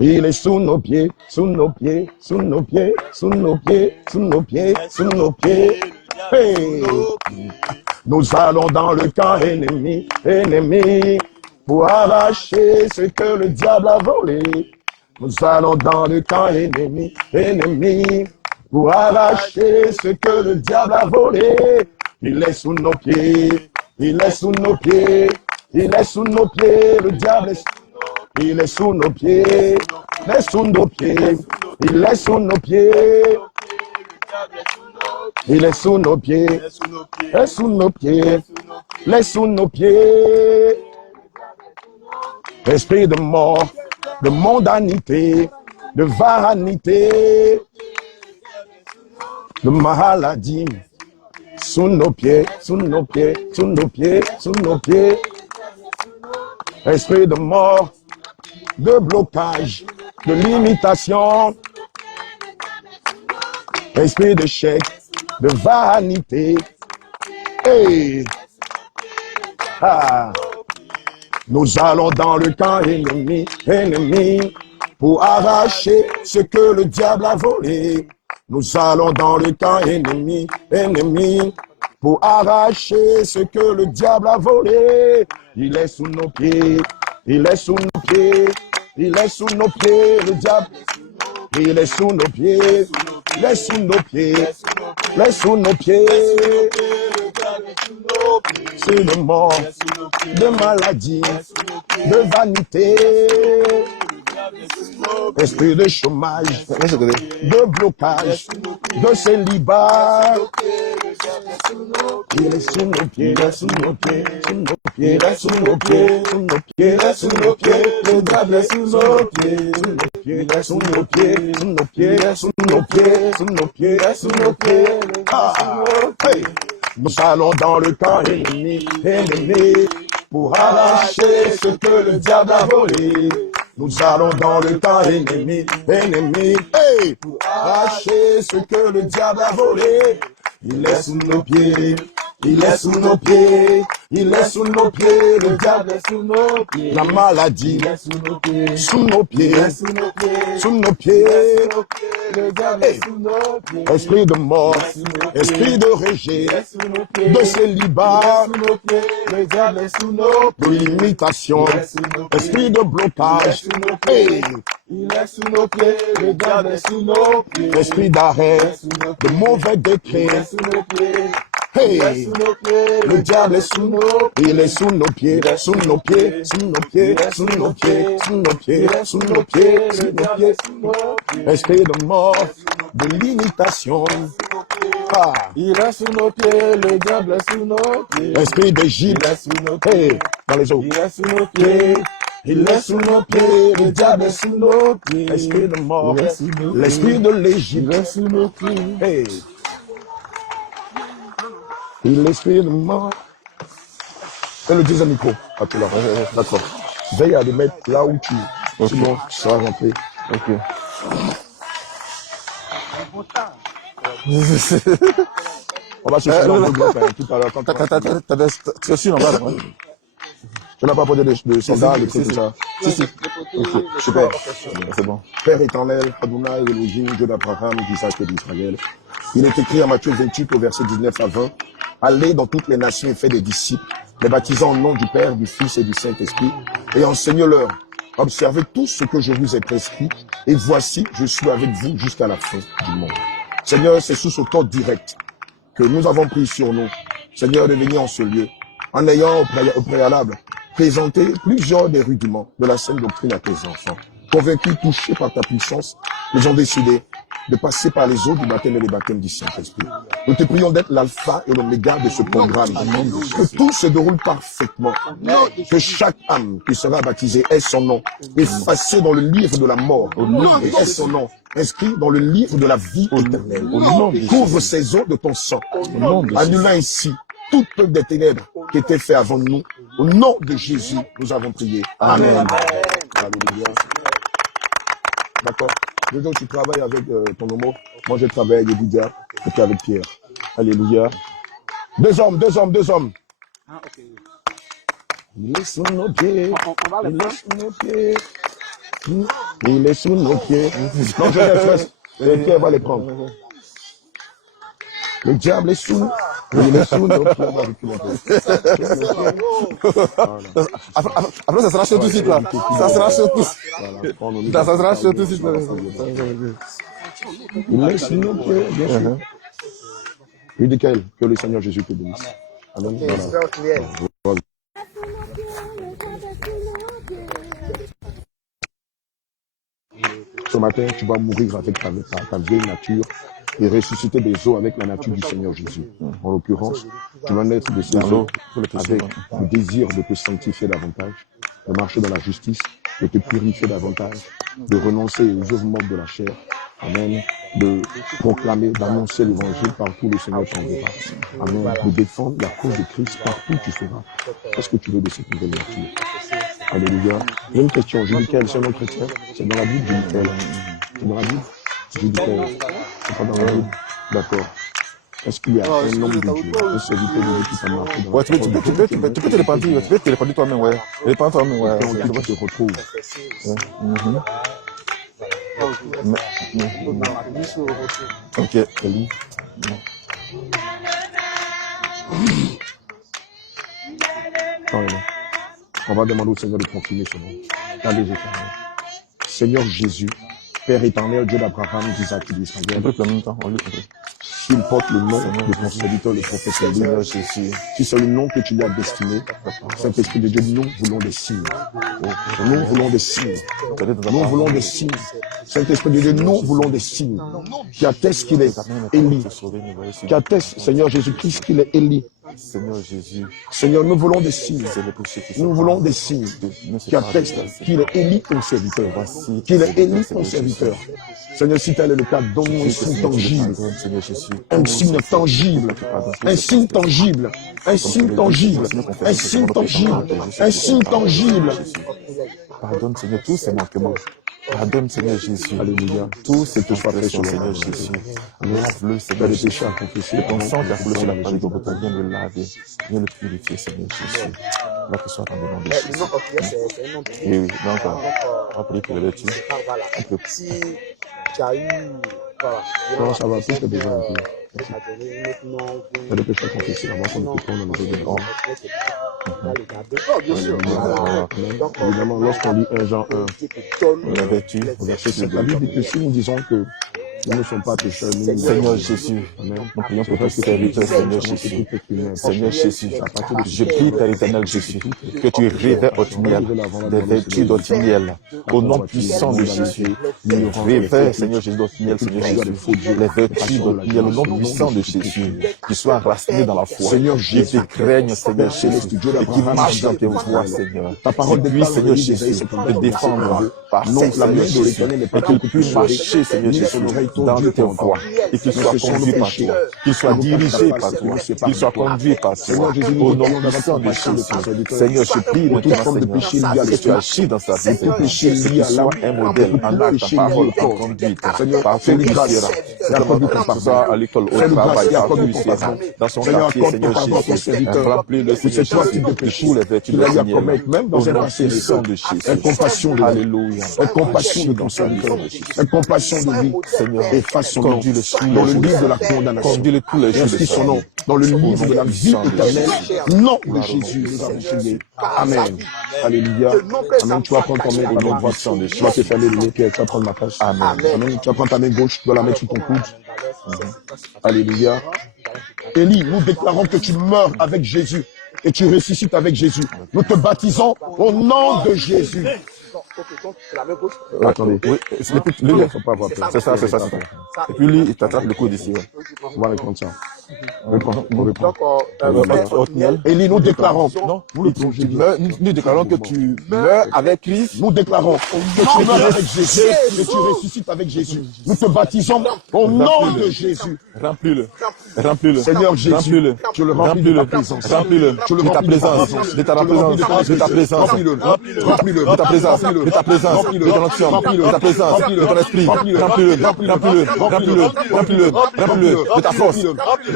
Il est sous nos pieds, sous nos pieds, sous nos pieds, sous nos pieds, sous nos pieds, sous nos pieds. Hey! Nous allons dans le camp ennemi, ennemi, pour arracher ce que le diable a volé. Nous allons dans le camp ennemi, ennemi, pour arracher ce que le diable a volé. Il est sous nos pieds, il est sous nos pieds, il est sous nos pieds, le diable est sous nos pieds. Il est sous nos pieds, il est sous nos pieds, il est sous nos pieds. Il est sous nos pieds, il est sous nos pieds, il est sous nos pieds. Esprit de mort, de mondanité, de vanité, de maladie, sous nos pieds, sous nos pieds, sous nos pieds, sous nos pieds. Esprit de mort, de blocage, de limitation, esprit de chèque, de vanité. Hey! Ah! Nous allons dans le camp ennemi, ennemi, pour arracher ce que le diable a volé. Nous allons dans le camp ennemi, ennemi, pour arracher ce que le diable a volé. Il est sous nos pieds, il est sous nos pieds, il est sous nos pieds, le diable. Il est sous nos pieds, il est sous nos pieds, il est sous nos pieds. C'est de mort, de maladie, de vanité, esprit de chômage, de blocage, de célibat. Il est sous nos pieds, il est sous nos pieds, sous nos pieds, il est sous nos pieds, sous nos pieds, il est sous nos pieds, le diable est sous nos pieds, sous nos pieds, il est sous nos pieds, sous nos pieds, il est sous nos pieds, sous nos pieds, il est sous nos pieds. Ah, hey! Nous allons dans le camp ennemi, ennemi, pour arracher ce que le diable a volé. Nous allons dans le camp ennemi, ennemi, hey, pour arracher ce que le diable a volé. Il est sous nos pieds, il est sous nos pieds, il est sous nos pieds, le diable est sous nos pieds. La maladie, il est sous nos pieds, sous nos pieds, sous nos pieds, sous nos pieds. Le diable est sous nos pieds. Esprit de mort, esprit de rejet, de célibat, le diable est sous nos pieds. De limitation, esprit de blocage, hey. Il est sous nos pieds, le diable est sous nos pieds. Esprit d'arrêt, de mauvais décret. Hey, le diable est sous nos pieds, il est sous nos pieds, sous nos pieds, sous nos pieds, sous nos pieds, sous nos pieds, sous nos pieds, sous nos pieds. Esprit de mort, de limitation. Ah. Il est sous nos pieds, le diable est sous nos pieds. Esprit d'Égypte, hey, dans les eaux. Il est sous nos pieds. Il est sous nos pieds, le diable est sous nos pieds. L'esprit de mort, l'esprit de l'Égypte, il est sous nos pieds. Hey. Il est l'esprit de mort. C'est le deuxième micro. Ok, là. D'accord. Veille à les mettre là où tu es. Sinon, tu seras rentré. Ok. On va chercher dans le bloc tout à l'heure. Tu es sûr en bas, hein? Tu n'as pas posé de soldats, de trucs, tout ça. Si. Ok, super. C'est bon. Père éternel, Adonai, Elohim, Dieu d'Abraham, d'Isaac et d'Israël. Il est écrit à Matthieu 28 au verset 19 à 20. Allez dans toutes les nations et faites des disciples, les baptisant au nom du Père, du Fils et du Saint-Esprit, et enseignez-leur. Observez tout ce que je vous ai prescrit, et voici, je suis avec vous jusqu'à la fin du monde. Seigneur, c'est sous ce code direct que nous avons pris sur nous, Seigneur, de venir en ce lieu, en ayant au préalable présenté plusieurs des rudiments de la saine doctrine à tes enfants. Convaincus, touchés par ta puissance, ils ont décidé de passer par les eaux du baptême et les baptêmes du Saint-Esprit. Nous te prions d'être l'alpha et l'oméga de ce programme. Que tout se déroule parfaitement. Que chaque âme qui sera baptisée ait son nom effacé dans le livre de la mort et ait son nom inscrit dans le livre de la vie éternelle. Couvre ces eaux de ton sang, annulant ainsi toute œuvre des ténèbres qui étaient faites avant nous. Au nom de Jésus, nous avons prié. Amen. Alléluia. D'accord. Les autres, tu travailles avec ton homo. Moi, je travaille avec Lydia et puis avec Pierre. Alléluia. Deux hommes. Ah, ok. Il est sous nos pieds. Il est sous nos pieds. Il est sous nos pieds. Non, je laisse. Et Pierre va les prendre. Le diable est sous. Il est sous nos pieds. Après, ça sera chaud tout de suite là. Ça sera chaud tout de suite. Ça sera chaud tout de suite. Il est sous nos pieds, bien sûr. Oui, Michael, que le Seigneur Jésus te bénisse. Amen. Voilà. Ce matin, tu vas mourir avec ta vieille nature et ressusciter des eaux avec la nature du Seigneur Jésus. En l'occurrence, tu vas naître de ces eaux avec le désir de te sanctifier davantage, de marcher dans la justice, de te purifier davantage, de renoncer aux œuvres mortes de la chair. Amen. De proclamer, d'annoncer l'évangile partout où le Seigneur t'enverra. Amen. De défendre la cause de Christ partout où tu seras. Qu'est-ce que tu veux de cette nouvelle nature? Alléluia. J'ai une question. Michael, c'est un nom chrétien? C'est dans la Bible, Michael. C'est dans la Bible? Michael. C'est pas dans la Bible? D'accord. Est-ce qu'il y a un homme de Dieu, un serviteur de Dieu qui t'a marqué dans Ouais, tu peux te répandre, tu peux te répandre toi-même, ouais. Répandre toi-même, ouais. tu te retrouves? Ok, Eli. On va demander au Seigneur de confirmer ce nom. Allez, Seigneur Jésus, Père éternel, Dieu d'Abraham, d'Isaac et d'Israël. Un peu en même temps, on lui comprend. S'il porte le nom de ton serviteur, le prophète Seigneur Jésus, si c'est le nom que tu lui as destiné, Saint-Esprit de Dieu, nous voulons des signes. Nous voulons des signes. Nous voulons des signes. Saint-Esprit de Dieu, nous voulons des signes qui attestent qu'il est Élie. Qui attestent, Seigneur Jésus-Christ, qu'il est Élie. Seigneur Jésus, Seigneur, nous voulons des signes. Nous voulons des signes qui attestent qu'il est Élie ton serviteur. Qu'il est Élie ton serviteur. Seigneur, si tel est le cas, donne-nous un signe tangible. Un signe tangible. Un signe tangible. Un signe tangible. Un signe tangible. Un signe tangible. Pardonne, Seigneur, tous ces manquements. Pardonne, Seigneur Jésus. Alléluia. Tout ce que je fais sur Seigneur Jésus. Lave-le, Seigneur Jésus. Et ton sang qui a coulé sur la croix de Golgotha, viens le laver. Viens le purifier, Seigneur Jésus. Là que soit dans le nom de Jésus. Oui, oui. Donc, on va prier pour les vertus. Si tu as eu, voilà. Non, ça va, tout est déjà un peu. Il y a des péchés confessés avant qu'on ne peut prendre dans les eaux de l'homme. Évidemment, lorsqu'on lit 1 Jean 1, la vertu, la Bible dit que si nous disons que nous ne sommes pas pécheurs, nous Seigneur Jésus, nous prions pour ton serviteur, Seigneur Jésus. Seigneur Jésus, je prie, Père éternel Jésus, que tu révèles Othniel des vertus d'Othniel, au nom puissant de Jésus. Révèle, Seigneur Jésus, d'Othniel, Seigneur Jésus, les vertus d'Othniel, au nom puissant de Jésus, qui soient enracinés dans la foi, qui te craignent, Seigneur Jésus, et qui marchent dans tes voies, Seigneur. Ta parole depuis, Seigneur Jésus, te défendre par la main de l'Éternel, et qu'il puisse marcher, Seigneur Jésus, dans tes voies, et qu'il soit conduit par toi, qu'il soit dirigé par toi, qu'il soit conduit par toi, au nom puissant de Jésus. Seigneur, je prie de toute forme de péché lié à tu agis dans sa vie, que tu sois un modèle, un acte, en parole, en conduite, partout où il sera, que ce soit à l'école, au travail, partout où il sera, dans son quartier, Seigneur Jésus, remplis-le, Seigneur Jésus, de tous les vertus de Seigneur, même dans un puissant de Jésus. Aie compassion de lui. Alléluia. Aie compassion de ton serviteur. Aie compassion de lui. Seigneur, efface son nom dans le livre de la condamnation. Conduis-le tous les jours. Inscris son nom dans le livre de la vie éternelle. Nom de Jésus, nous avons prié. Amen. Alléluia. Amen. Tu vas prendre ton main dans la droite. Tu vas te fermer le nez, tu vas prendre ma face. Amen. Amen. Tu vas prendre ta main gauche, tu vas la mettre sur ton coude. Alléluia. Élie, nous déclarons que tu meurs avec Jésus et tu ressuscites avec Jésus. Nous te baptisons au nom de Jésus. Attendez, oui, lui, il ne faut pas avoir peur. C'est ça. Et puis lui, il t'attrape le coude ici. On va répondre ça. Élie, nous déclarons, nous déclarons que tu meurs avec Christ. Nous déclarons que tu meurs avec Jésus et tu ressuscites avec Jésus. Nous te baptisons au nom de Jésus. Remplis-le. Seigneur Jésus, tu le remplis de ta présence. Remplis-le de ta présence, de ta présence, de ta présence. Remplis-le de ta présence, de ta présence, de ton action, de ta présence, de ton esprit. Remplis-le de ta force.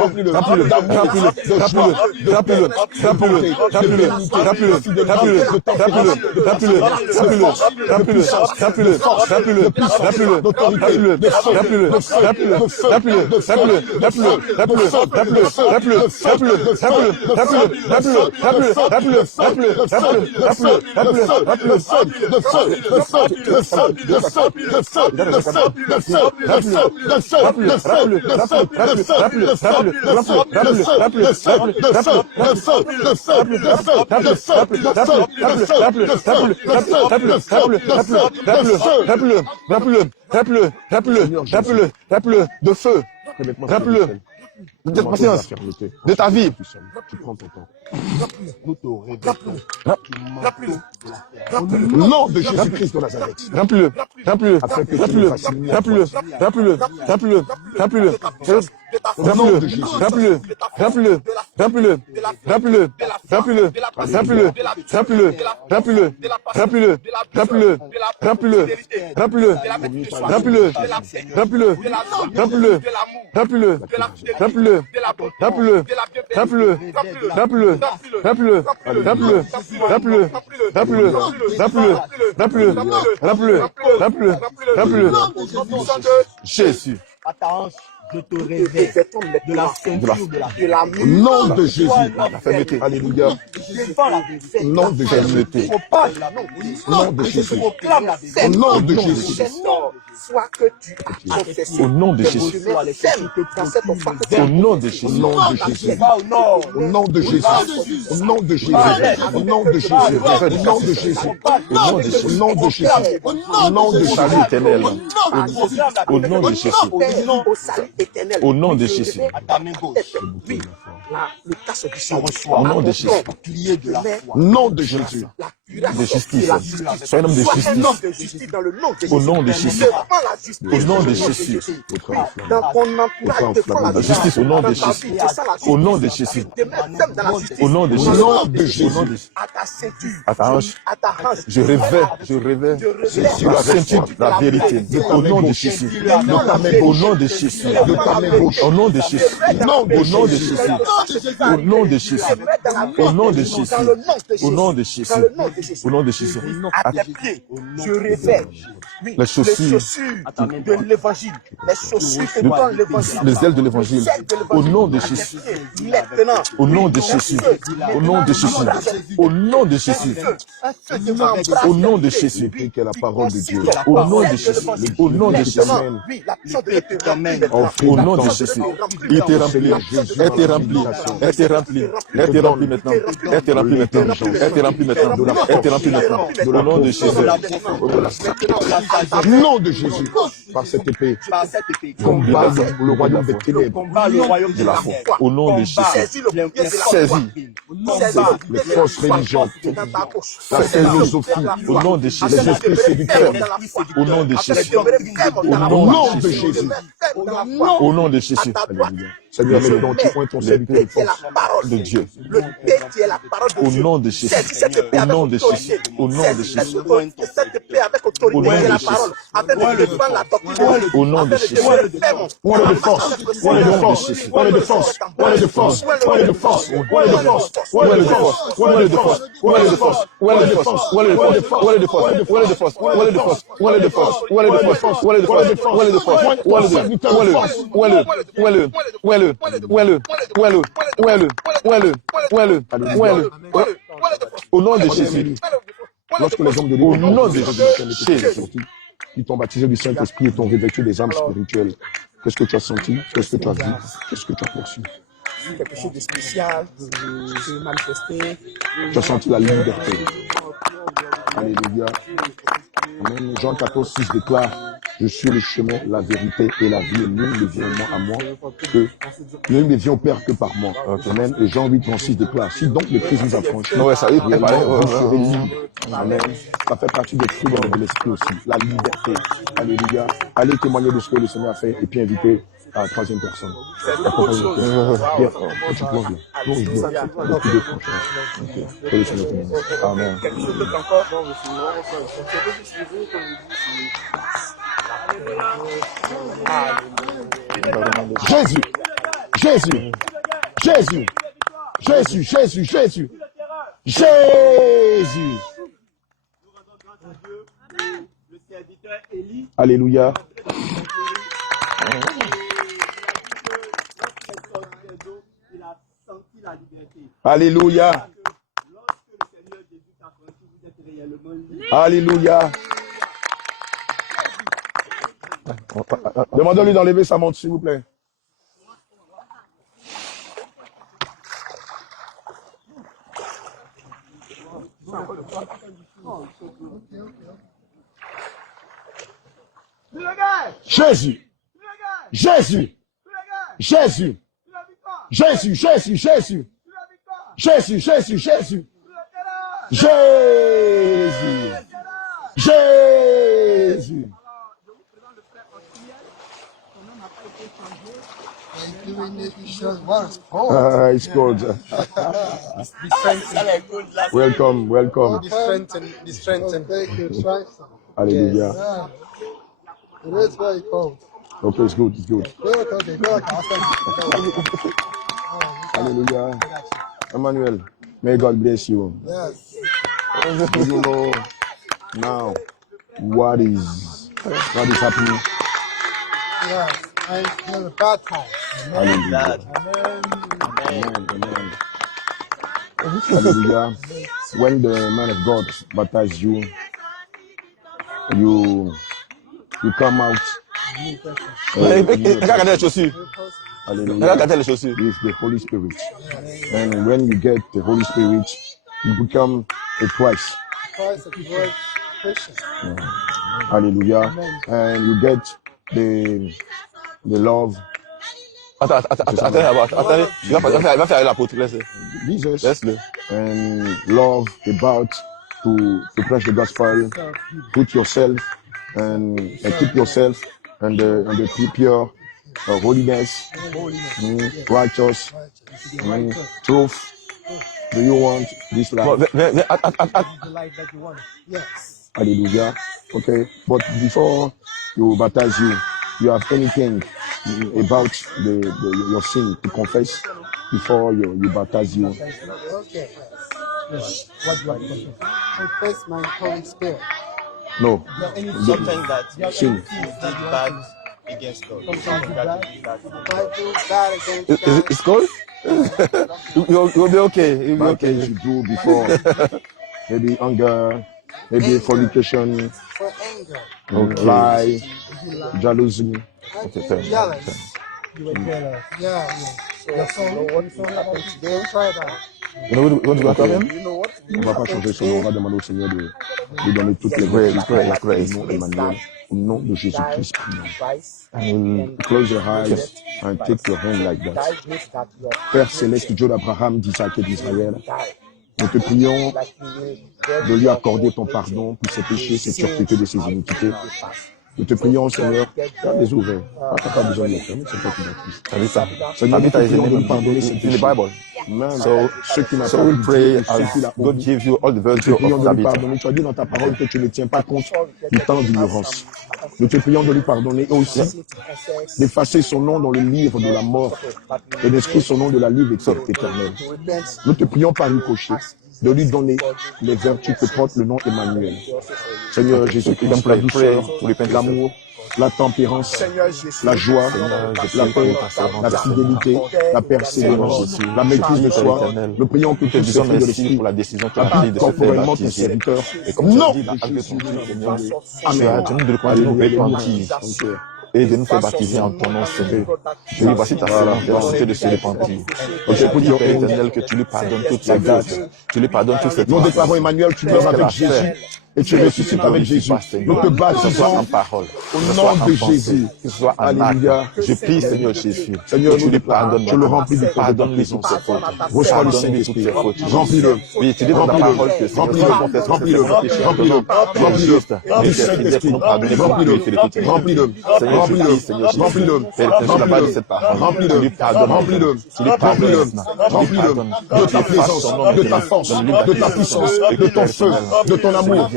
remplis-le, remplis-le, d'amour, remplis-le, de joie, remplis-le, remplis-le, remplis-le, remplis-le, remplis-le, remplis-le, remplis-le, remplis-le, remplis-le, remplis-le, remplis-le, remplis-le, remplis-le, remplis-le, remplis-le, remplis-le, remplis-le, remplis-le, remplis-le, remplis-le, rappelle-le de feu, rappelle-le de patience, de ta vie. Tu prends ton temps. Nous te révélons. Au nom de Jésus-Christ de Nazareth. Remplis-le, remplis-le, Afin que tu remplis-le, me fasses signer à remplis-le, remplis-le, remplis-le, remplis-le, remplis-le, remplis-le, remplis-le, remplis-le, remplis-le, remplis-le, remplis-le, remplis-le, remplis-le, remplis-le, remplis-le, remplis-le, remplis-le, remplis-le, remplis-le, remplis-le, remplis-le, remplis-le, remplis-le, remplis-le, remplis-le, remplis-le, remplis-le, remplis-le, remplis-le, remplis-le, remplis-le, remplis-le, remplis-le, Jésus. À ta hanche, je te révèle de la ceinture de la Au nom de Jésus. La fermeté. Alléluia. défends la vérité. Au nom de Jésus. Fermeté. Propage la Au nom de Jésus. proclame la Au vérité. nom de Jésus. Soit que tu as confessé. Au nom de Jésus. Dans cette offrande que tu Au as nom de Au Jésus. nom de Jésus. Va au nord. Au nom de Jésus. Au nom de Jésus. Au nom de Jésus. Au nom de Jésus. Au nom de Jésus. Au nom de Jésus. Au nom de Salut Jésus. éternel. Au nom de Jésus. au salut éternel. Au nom de Jésus. à ta main gauche. Oui, le casque du Tu sang. reçois Au nom de Jésus. bouclier de la foi. Au nom de Jésus. La cuirasse De justice. la justice. Sois un homme de Sois un justice. homme de justice dans le nom de Jésus. Au nom de Jésus. Défends la justice. Au nom de dans Jésus. Oui, dans ton entourage, défends la La justice au nom de Dans ta Jésus. vie, c'est ça la justice. Au nom de Jésus. Te mets ferme dans la justice. Au nom de Au Jésus. nom de Au Jésus. nom de À ta ceinture. À ta hanche. À ta hanche. Je révèle la ceinture de la vérité. Au nom de Jésus. Au nom de Jésus. Au nom de Jésus. Au nom de Jésus. Au nom de Jésus. Au nom de Jésus. Au nom de Jésus. Au nom de Jésus. À tes pieds, je révèle. Oui, Les chaussures. de l'évangile. Les chaussures que donne l'évangile. Les ailes de l'évangile. Au nom de Jésus. Maintenant. Au nom de Jésus. Au nom de Jésus. Au nom de Jésus. Au nom de Jésus. Que la parole de Dieu. Au nom de Jésus. Au nom de Jésus. Oui, la puissance de Dieu te remplit. Au nom de Jésus. Il était rempli. Elle était rempli. Elle était rempli. Elle était rempli maintenant. Elle était rempli maintenant. Elle était rempli maintenant. Elle était rempli maintenant. Au nom de Jésus. Au nom de Jésus. Par cette épée. Par cette épée. Combat le royaume des ténèbres. Combat le royaume de la foi. Au nom de Jésus. Saisis Les fausses religions. la philosophie. Au nom de Jésus. Les esprits séducteurs. Au nom de Jésus. Au nom de Jésus. Au nom de Jésus. Seigneur, maintenant, tu pointes ton serviteur de force. De Dieu. Le paix qui est la parole de Au Dieu. nom de Jésus. Au nom de Jésus. Au nom de Jésus. Cette paix avec autorité Au nom qui est de la Jésus. parole. Afin de défendre la doctrine. Au nom de Afin Jésus. Point de force. Point de force. Point de force. Point de force. Point de force. Point de force. Point de force. Point de force. Point de force. Point de force. Point de force. Point de force. Point de force. Point de force. Point de force. Point de force. Point de force. Point de force. Au nom de Jésus. Lorsque les hommes de Au Dieu nom de Jésus. qui t'ont baptisé du Saint-Esprit et t'ont revêtu des âmes spirituelles, qu'est-ce que tu as senti? Qu'est-ce que tu as vu? Qu'est-ce que tu as perçu? Quelque chose de spécial, de manifesté. Tu as senti la liberté. Alléluia. Amen. Jean 14, 6 déclare, je suis le chemin, la vérité et la vie. Nul ne vient à moi que, nul ne vient au Père que par moi. Amen. Et Jean 8, 36 déclare, si donc le Christ vous affranchit, Ouais, ça y est, réellement, ouais. vous serez libres. Amen. Ça fait partie des fruits de l'esprit aussi. La liberté. Alléluia. Allez témoigner de ce que le Seigneur a fait et puis inviter à la troisième personne. Bien, tu plonges là. Plonge là. Beaucoup de confiance. Ok. Que le Seigneur te bénisse. Amen. Quelque chose d'autre encore. Jésus. Jésus, Jésus, Jésus, Jésus, Jésus, Jésus. Le serviteur Élie, Alléluia. il a senti la liberté. Alléluia. Lorsque le Seigneur Jésus t'a franchi, vous êtes réellement libre. Alléluia. Demandez-lui d'enlever sa montre, s'il vous plaît. Jésus, Jésus, Jésus, Jésus, Jésus, Jésus, Jésus, Jésus, Jésus, Jésus, Jésus. It's cold. Welcome, welcome. Be strengthened. Hallelujah. Yeah. It is very cold. Okay, it's good, it's good. Okay, good. Hallelujah. Emmanuel, may God bless you. Yes. Do you know now what is happening? Yes. I'm in a bad time. Hallelujah. Amen. Amen. Hallelujah. When the man of God baptizes you, you come out. Regardez les chaussures. Hallelujah. Regardez les chaussures. With the Holy Spirit. And when you get the Holy Spirit, you become a Christ. Christ is a Christian. Hallelujah. And you get the love. Attendez. Il va faire l'apôtre. Jesus. Laisse-le. And love about to preach the gospel. Put yourself and keep yourself and the pure holiness, righteous, truth. Do you want this life? Yes. Hallelujah. Okay. But before you baptize you have anything about your sin to confess before you baptize you? Okay. Yes. What do I confess? Confess my Holy Spirit. No. Something that Sin. you did bad against God. Something that you did bad against God. I do bad against God. It's cold? You'll be okay. You'll be Bad things okay. you do before. Maybe anger, maybe fornication, For anger. Okay. lie, jealousy. I've Okay, been jealous. You were jealous. Yeah. So, you know what happened today? Try that. You know what you got to him? You know what? On va pas changer son nom, on va demander au Seigneur de lui donner toutes les Grace, grâces. grace, grace. Au nom d'Emmanuel, au nom de Jésus-Christ. And Close your eyes and take your hand like that. Père céleste, Dieu d'Abraham, d'Isaac et d'Israël, nous te prions de lui accorder ton pardon pour ses péchés, ses turpitudes et ses iniquités. Nous te prions, Seigneur, garde les ouverts. Tu n'as pas besoin de les fermer, c'est toi qui l'as fait. Seigneur, nous te prions de lui pardonner ses in the péchés. Bible. Même So, ceux qui n'ont so pas we pu pray dire, ceux qui as l'ont God oublié. gives you all the Nous te virtue prions of de lui David. pardonner. Tu as dit dans ta parole que tu ne tiens pas compte du temps d'ignorance. Nous te prions de lui pardonner et aussi d'effacer son nom dans le livre de la mort et d'inscrire son nom de la livre éternelle. Nous te prions par ricochet de lui donner les vertus que porte le nom Emmanuel. Seigneur Jésus-Christ, la douceur, l'amour, la tempérance, la joie, la paix, la fidélité, la persévérance, la maîtrise de soi. Nous prions que Te tout ce disons fruit de merci l'esprit pour la décision que tu as prise de se faire corporellement ton baptiser. serviteur. Et comme tu Non, as dit, l'acte de ton Fils, Seigneur, tu as Amen. tenu de continuer de repentir et de nous faire baptiser en ton nom, Seigneur. Je dis, voici ta servante, elle a cessé de se repentir. Et je prie, Père éternel, que tu lui pardonnes toutes ses fautes. Tu lui pardonnes toutes ses Nous fautes. déclarons Emmanuel, tu meurs avec Jésus et tu ressuscites avec Jésus. Nous te Que ce soit en baptisons parole, au que ce nom soit en de pensée, Jésus. que ce soit en Alléluia. acte. Je prie, Seigneur Jésus, Seigneur, que tu nous lui déclarons, pardonnes. tu le remplis de ta Pardonne-lui toutes ses fautes. Reçois le Pardonne-lui toutes Saint-Esprit. ses fautes. Remplis-le. Oui, tu dis dans ta parole que Seigneur, Remplis-le. si on confesse Remplis-le. nos péchés, Remplis-le. tu es Remplis-le. juste et tu es fidèle pour nous pardonner nos Remplis-le. péchés de toute iniquité. Remplis-le. Seigneur, je prie, Seigneur Jésus, Remplis-le. Père éternel, tu n'as pas dit cette parole. Remplis-le. Tu lui pardonnes. Remplis-le. Tu lui pardonnes. Remplis-le. Tu lui Remplis-le. pardonnes. De ta présence, de ta force, de ta puissance, de ton feu, de ton amour,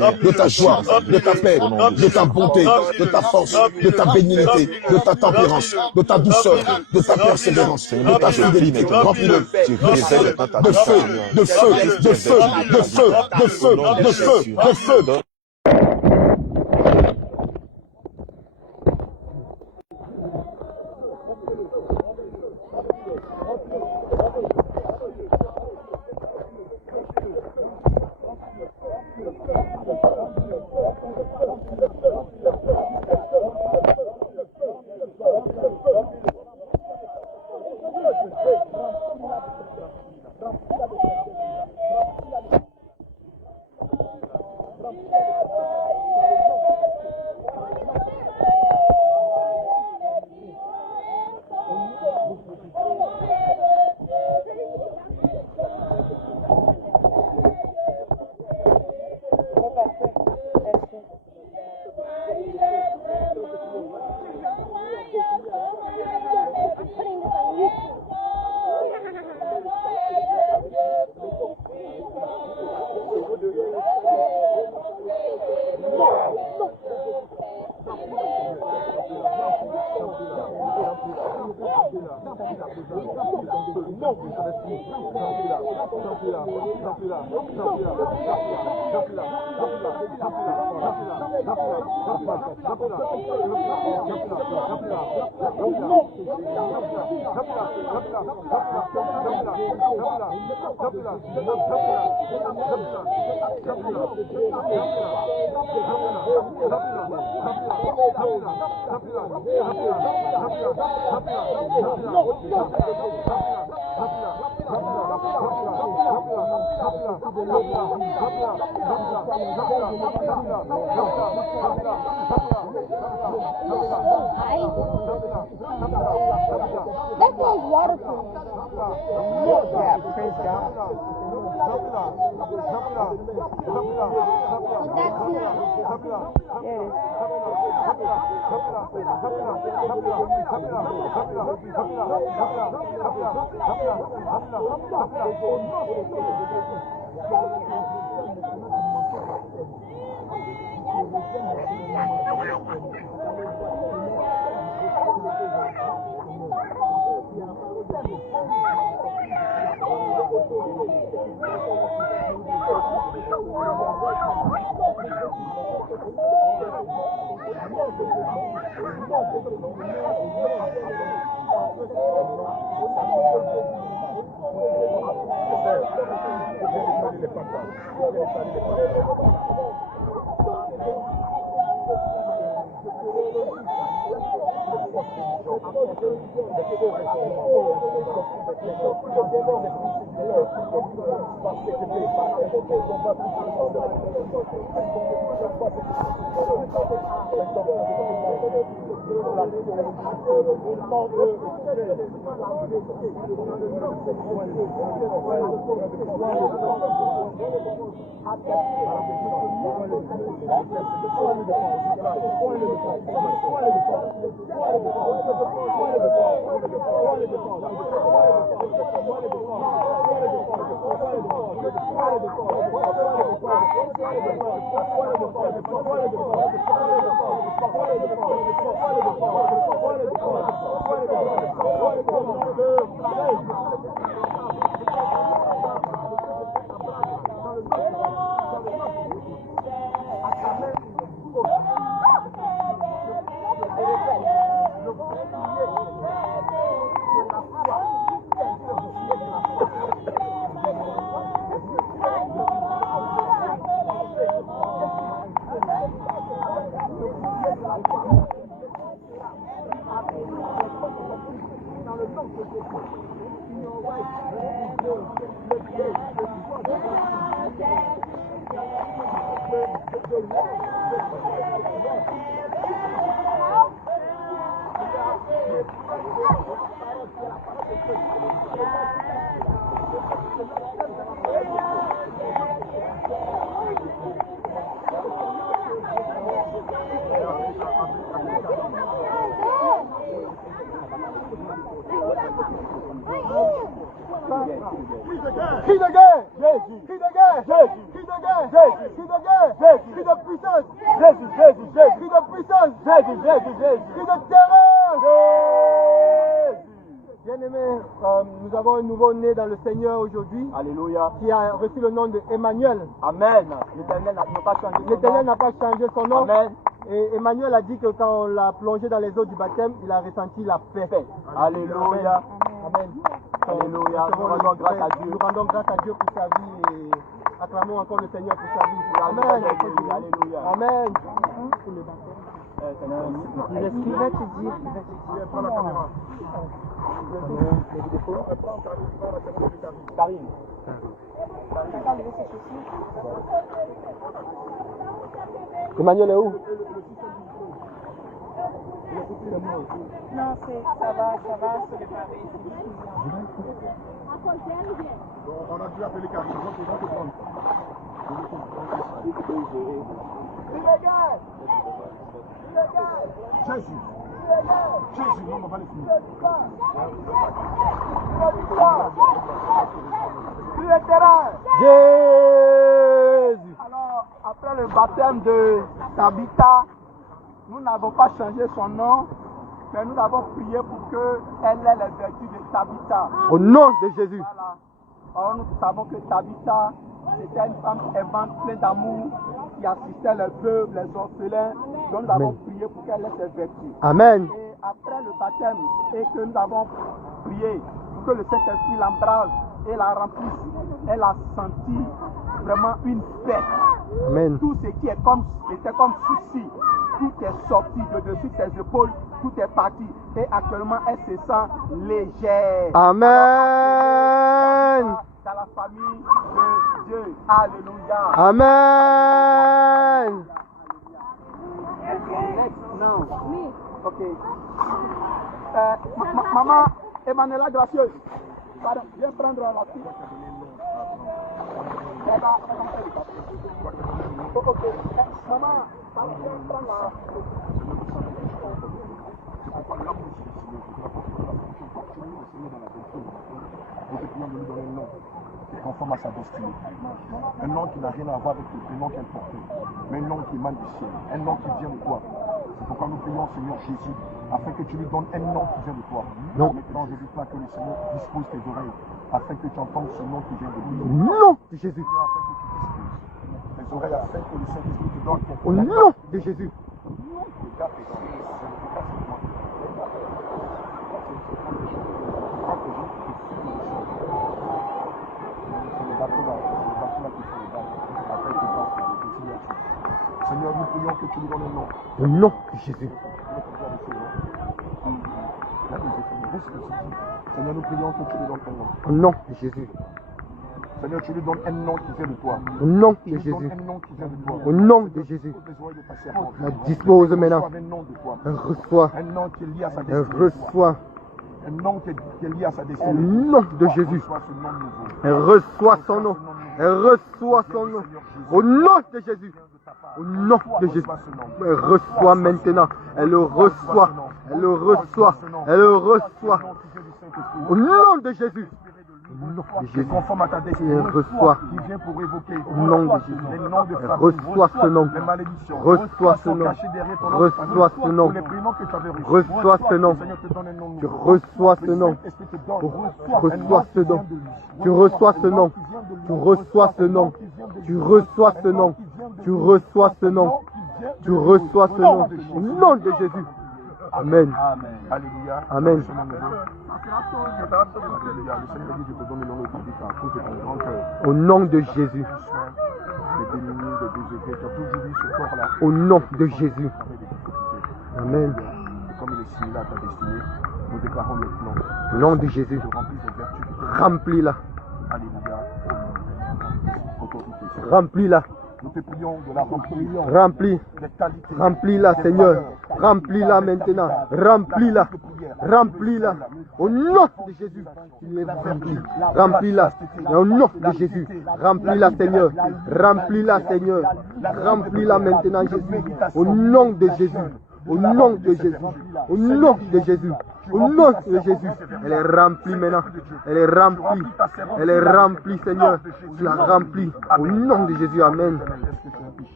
de ta joie, de ta paix, de ta bonté, de ta force, de ta bénignité, de ta tempérance, de ta douceur, de ta persévérance, de ta fidélité, remplis de feu, de feu, de feu, de feu, de feu, de feu, de feu, de feu. Qui de guerre? Jésus. Qui de guerre? Jésus. Qui de guerre? Jésus. Qui de guerre? Jésus. Cri de puissance. Jésus, Jésus, Jésus. Cri de puissance. Jésus, Jésus, Jésus. Cri de terreur. Jésus. Bien-aimés, nous avons un nouveau-né dans le Seigneur aujourd'hui. Alléluia. Qui a reçu le nom de Emmanuel. Amen. L'Éternel n'a pas changé. L'Éternel n'a pas changé son nom. Amen. Et Emmanuel a dit que quand on l'a plongé dans les eaux du baptême, il a ressenti la paix. Alléluia. Amen. Alléluia. Nous rendons grâce à Dieu. Nous rendons grâce à Dieu pour sa vie et acclamons encore le Seigneur pour sa vie. Amen. Alléluia. Amen. Il va te dire. Prends la caméra. Karine. Emmanuel est où? Non, ça va se préparer. On a dû appeler Karine. On va te prendre. Jésus. Jésus, non, on va les finir. Jésus. Alors, après le baptême de Tabitha, nous n'avons pas changé son nom, mais nous avons prié pour qu'elle ait les vertus de Tabitha. Au nom de Jésus. Voilà. Or, nous savons que Tabitha, c'était une femme aimante, pleine d'amour, qui assistait les veuves, les orphelins. Donc, nous avons prié pour qu'elle ait ses vertus. Amen. Et après le baptême, et que nous avons prié pour que le Saint-Esprit l'embrase et la remplisse, elle a senti vraiment une paix. Amen. Tout ce qui était comme souci, tout est sorti de dessus ses épaules, tout est parti. Et actuellement, elle se sent légère. Amen. Dans la famille de Dieu. Alléluia. Amen. Non. Ok. Maman Emmanuela Gracieuse. Pardon, viens prendre la fille. Ok. Maman, viens prendre la Nous te prions de lui donner un nom conforme à sa destinée. Un nom qui n'a rien à voir avec le prénom qu'elle portait, mais un nom qui émane du ciel, un nom qui vient de toi. C'est pourquoi nous prions, Seigneur Jésus, afin que tu lui donnes un nom qui vient de toi. Non. Maintenant, je dis pas que le Seigneur dispose tes oreilles, afin que tu entendes ce nom qui vient de lui. Au nom de Jésus. Afin que tu disposes tes oreilles, afin que le Saint-Esprit te donne. Au nom de Jésus. Seigneur, nous prions que tu lui donnes un nom. Au nom de Jésus. Seigneur, nous prions que tu lui donnes un nom. Au nom de Jésus. Seigneur, tu lui donnes un nom qui vient de toi. Au nom de Jésus. Au nom de Jésus. Elle dispose maintenant. Elle reçoit. Un nom qui est lié à sa destinée. Elle reçoit. Un nom qui est lié à sa destinée. Au nom de Jésus. Elle reçoit son nom. Elle reçoit son nom. Au nom de Jésus. Au nom de Jésus. Elle reçoit maintenant. Elle le reçoit. Elle le reçoit. Elle le reçoit. Au nom de Jésus. Au nom de Jésus. Conforme à ta destinée. Elle reçoit. Qui vient pour évoquer. Au nom de Jésus. Elle reçoit ce nom. Reçoit ce nom. Reçoit ce nom. Reçoit ce nom. Tu reçois ce nom. Tu reçois ce nom. Tu reçois ce nom. Tu reçois ce nom. Tu reçois ce nom. Tu reçois ce nom. Tu reçois ce nom. Au nom de Jésus. Amen. Alléluia. Amen. Au nom de Jésus. Au nom de Jésus. Amen. Comme il est similaire à ta destinée, nous déclarons maintenant. Au nom de Jésus. Remplis-la. Remplis-la. Nous te prions de la remplir. Remplis. Remplis-la, Seigneur. Remplis-la maintenant. Remplis-la. Remplis-la. Au nom de Jésus. Tu es rempli. Remplis-la. Au nom de Jésus. Remplis-la, Seigneur. Remplis-la, Seigneur. Remplis-la maintenant, Jésus. Au nom de Jésus. Au nom de Jésus. Au nom de Jésus. Au nom de Jésus. Elle est remplie maintenant. Elle est remplie. Elle est remplie, Seigneur. Tu l'as remplie. Au nom de Jésus. Amen.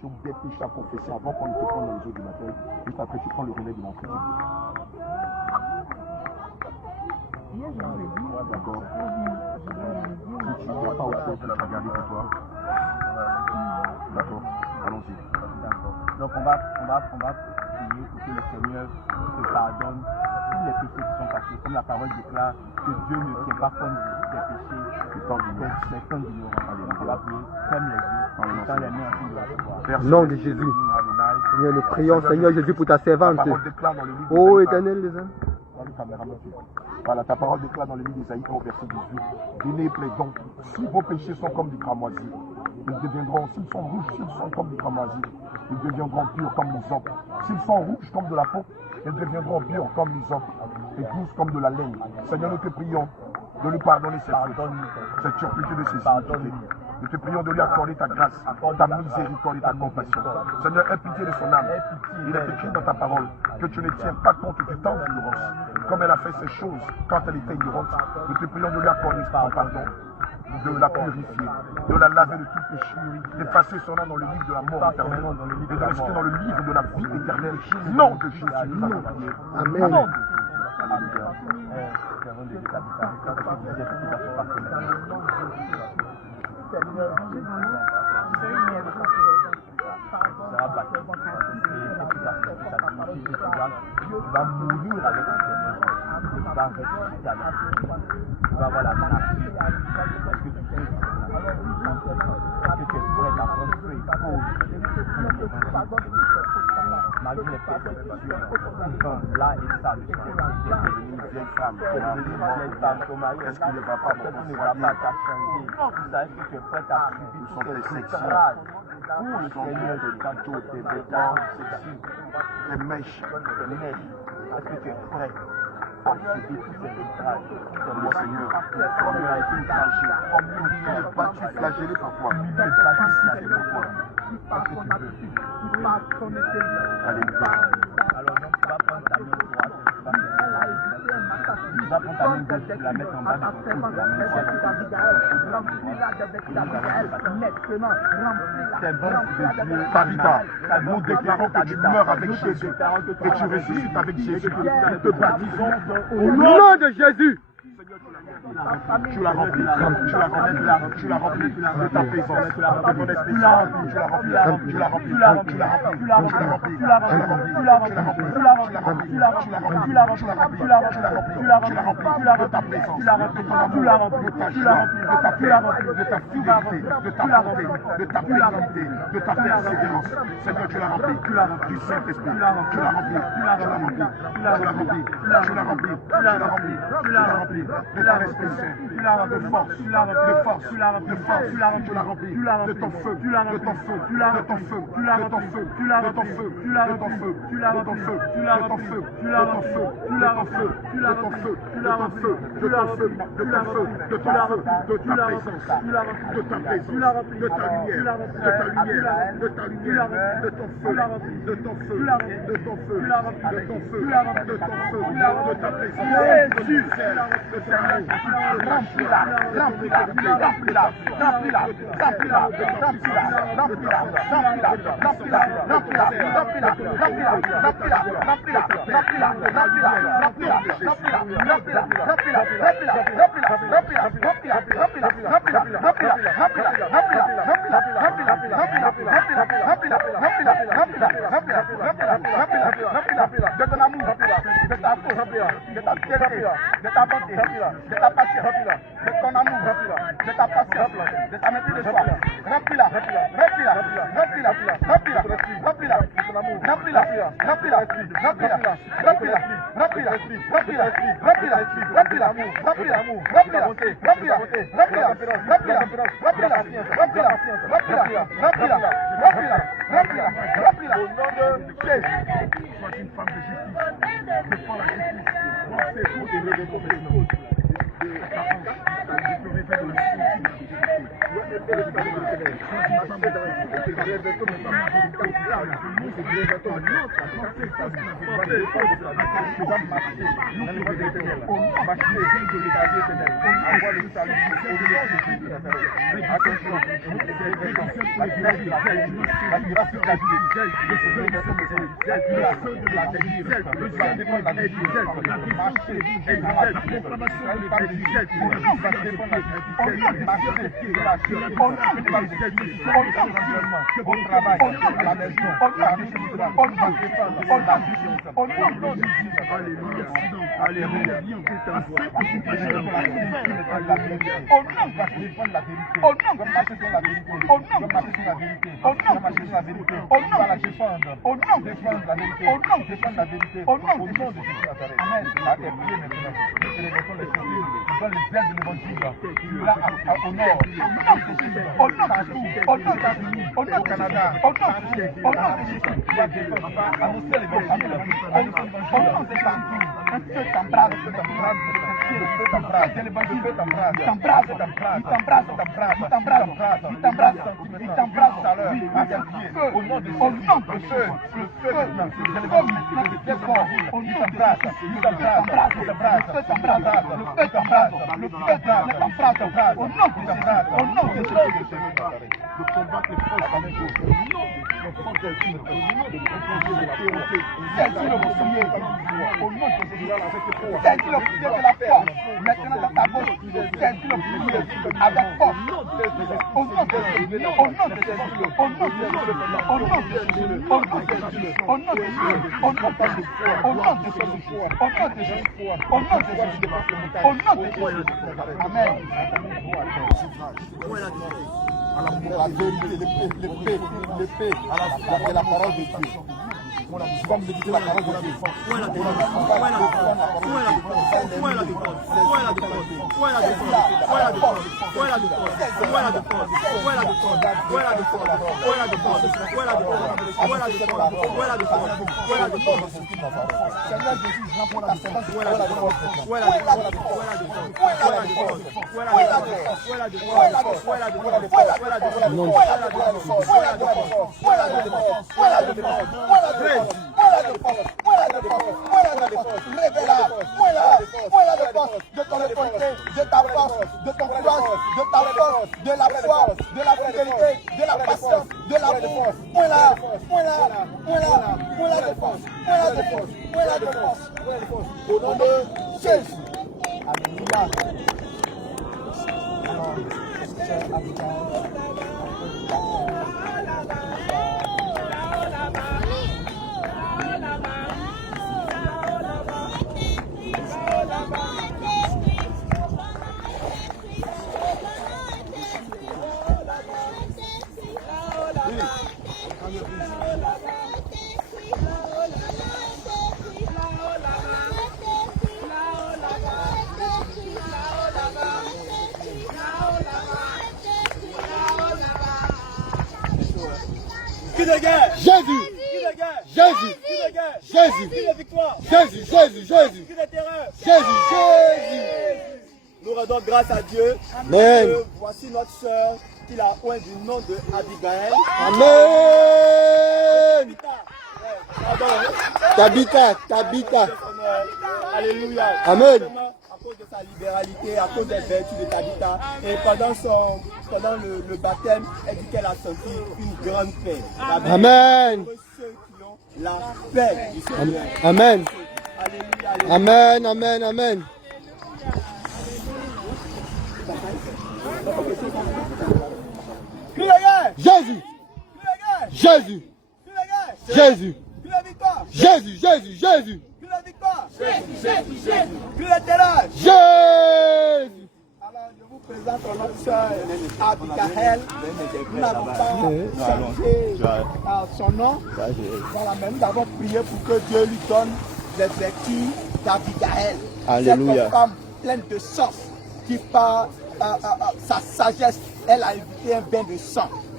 péchés ou des péchés à confesser avant qu'on ne te prenne dans les eaux du matin. Juste après, tu prends le relais de l'entrée. D'accord. Si tu n'as pas autre chose, tu vas garder pour toi. D'accord. Allons-y. Donc on va prier pour que le Seigneur te pardonne tous les péchés qui sont passés. Comme la parole déclare que Dieu ne tient pas compte des péchés des temps d'ignorance. Donc on va prier, ferme les yeux, dans les mains en signe de la foi. Nom de Jésus. Seigneur, nous prions, Seigneur Jésus, pour ta servante. Oh éternel, les hommes. Voilà, ta parole déclare dans le livre d'Ésaïe au verset 18. Venez, plaidons, si vos péchés sont comme du cramoisi, ils deviendront, s'ils sont rouges, s'ils sont comme du cramoisi, ils deviendront purs comme l'hysope. S'ils sont rouges comme de la peau, ils deviendront purs comme l'hysope et douces comme de la laine. Seigneur, nous te prions de lui pardonner ses fautes, cette turpitude de ses iniquités. Nous te prions de lui accorder ta grâce, ta miséricorde et ta compassion. Seigneur, aie pitié de son âme. Il est écrit dans ta parole que tu ne tiens pas compte du temps d'ignorance. Comme elle a fait ces choses quand elle était ignorante, nous te prions de lui accorder son pardon, de la purifier, de la laver de tout péché, d'effacer son âme dans le livre de la mort éternelle et de l'inscrire dans le livre de la vie éternelle. Nom de Jésus, nous avons prié. Amen. Tu vas mourir avec le Seigneur. Tu vas ressusciter avec le Seigneur. Tu vas avoir la grâce. Est-ce que tu sais? Est-ce que tu es prêt à construire malgré les persécutions, là et ça, tu es devenue une vieille femme. Tu es devenue une vieille femme. Ton mari, est-ce qu'il ne va pas t'as changé? Tu sais, est-ce que tu es prêt à subir toutes les outrages pour le Seigneur de gâteaux, tes vêtements sexy, tes mèches, est-ce que tu es prêt à subir tous ces outrages? Mon Seigneur, comme il a été outragé, comme il est battu, flagellé parfois, il est battu ici parfois. Est-ce que tu veux? Alléluia. Alors donc tu vas prendre ta main droite, tu vas prendre ta main gauche, tu la mettre en bas de ton coude, la main droite. C'est bon de Dieu. Tabitha, nous déclarons que tu meurs avec Jésus, que tu ressuscites avec Jésus. Nous te baptisons Au nom de Jésus. tu l'as rempli, tu l'as rempli de ta présence, de ton esprit, tu l'as rempli, tu l'as rempli, tu l'as rempli, tu l'as rempli, tu l'as rempli, tu l'as rempli, tu l'as rempli, tu l'as rempli, tu l'as rempli, tu l'as rempli, tu l'as rempli, tu l'as rempli, tu l'as rempli, tu l'as rempli, de ta présence, tu l'as rempli, tu l'as rempli, de ta joie, de ta paix, de ta fidélité, de ta bonté, de ta fidélité, de ta persévérance. Seigneur, tu l'as rempli, du Saint-Esprit, tu l'as rempli, tu l'as rempli, tu l'as rempli, tu l'as rempli, tu l'as rempli, tu l'as rempli, tu l'as rempli, de ta Esprit Saint, tu l'as rempli de force, tu l'as rempli de force, tu l'as rempli de force, tu l'as rempli, tu l'as rempli, tu l'as rempli de ton feu, tu l'as rempli de ton feu, tu l'as rempli de ton feu, tu l'as rempli de ton feu, tu l'as rempli de ton feu, tu l'as rempli de ton feu, tu l'as rempli de ton feu, tu l'as rempli de ton feu, tu l'as rempli, tu l'as rempli, tu l'as rempli, tu l'as rempli, tu l'as rempli, de ton feu, de ta présence, tu l'as rempli de ta présence, tu l'as rempli de ta lumière, de ta lumière, de ta lumière, de ton feu, de ton feu, de ton feu, de ton feu, de ton feu, de ta présence, Jésus, de ta remplis-la, remplis-la, remplis-la, remplis-la, remplis-la, remplis-la, remplis-la, remplis-la, remplis-la, remplis-la, remplis-la, remplis-la, remplis-la, remplis-la, remplis-la, remplis-la, remplis-la, remplis-la, remplis-la, remplis-la, remplis-la, remplis-la, remplis-la, remplis-la, remplis-la, de ton amour, de ta force, de ta fierté, de ta bonté, de ta patience, de ton amour, de ta patience, de ta maîtrise de soi. Remplis-la, remplis-la, remplis-la, remplis-la, remplis-la, remplis-la, remplis-la, remplis-la, remplis-la, remplis-la, remplis-la, remplis-la, remplis-la, remplis-la, remplis-la, remplis-la, remplis-la, remplis-la, remplis-la, remplis-la, remplis-la, remplis-la, remplis-la, remplis-la, au nom de Jésus. Sois une femme de justice, défends la justice, vois ses fautes et révèle ton fautes. Je te révèle le La vérité, l'épée de la parole de Dieu. Comme le dit la parole de Dieu. Au nom de Jésus. Alléluia. Cri de guerre! Jésus, Cri de guerre! Jésus, Cri de guerre! Jésus, Cri de victoire! Jésus, Jésus, Jésus, Cri de terreur! Jésus, Jésus. Nous rendons grâce à Dieu. Amen. Voici notre sœur qui l'a oint du nom de Abigail. Amen. Tabitha, Tabitha. Alléluia. Amen. À cause de sa libéralité, à cause des vertus de Tabitha. Et pendant le baptême, elle dit qu'elle a senti une grande paix. Amen. Pour ceux qui ont la paix du Seigneur. Amen. Alléluia. Alléluia. Amen, amen, amen. Crie de guerre! Jésus, Crie de guerre! Jésus, Crie de guerre! Jésus, Crie de victoire! Jésus, Jésus, Jésus, Crie de victoire! Crie de terreur! Jésus. Alors, je vous présente notre sœur Abigail. Nous n'avons pas changé son nom. Voilà, mais nous avons prié pour que Dieu lui donne les vertus d'Abigail. Alléluia. Cette femme pleine de sang qui par sa sagesse, elle a évité un bain de sang.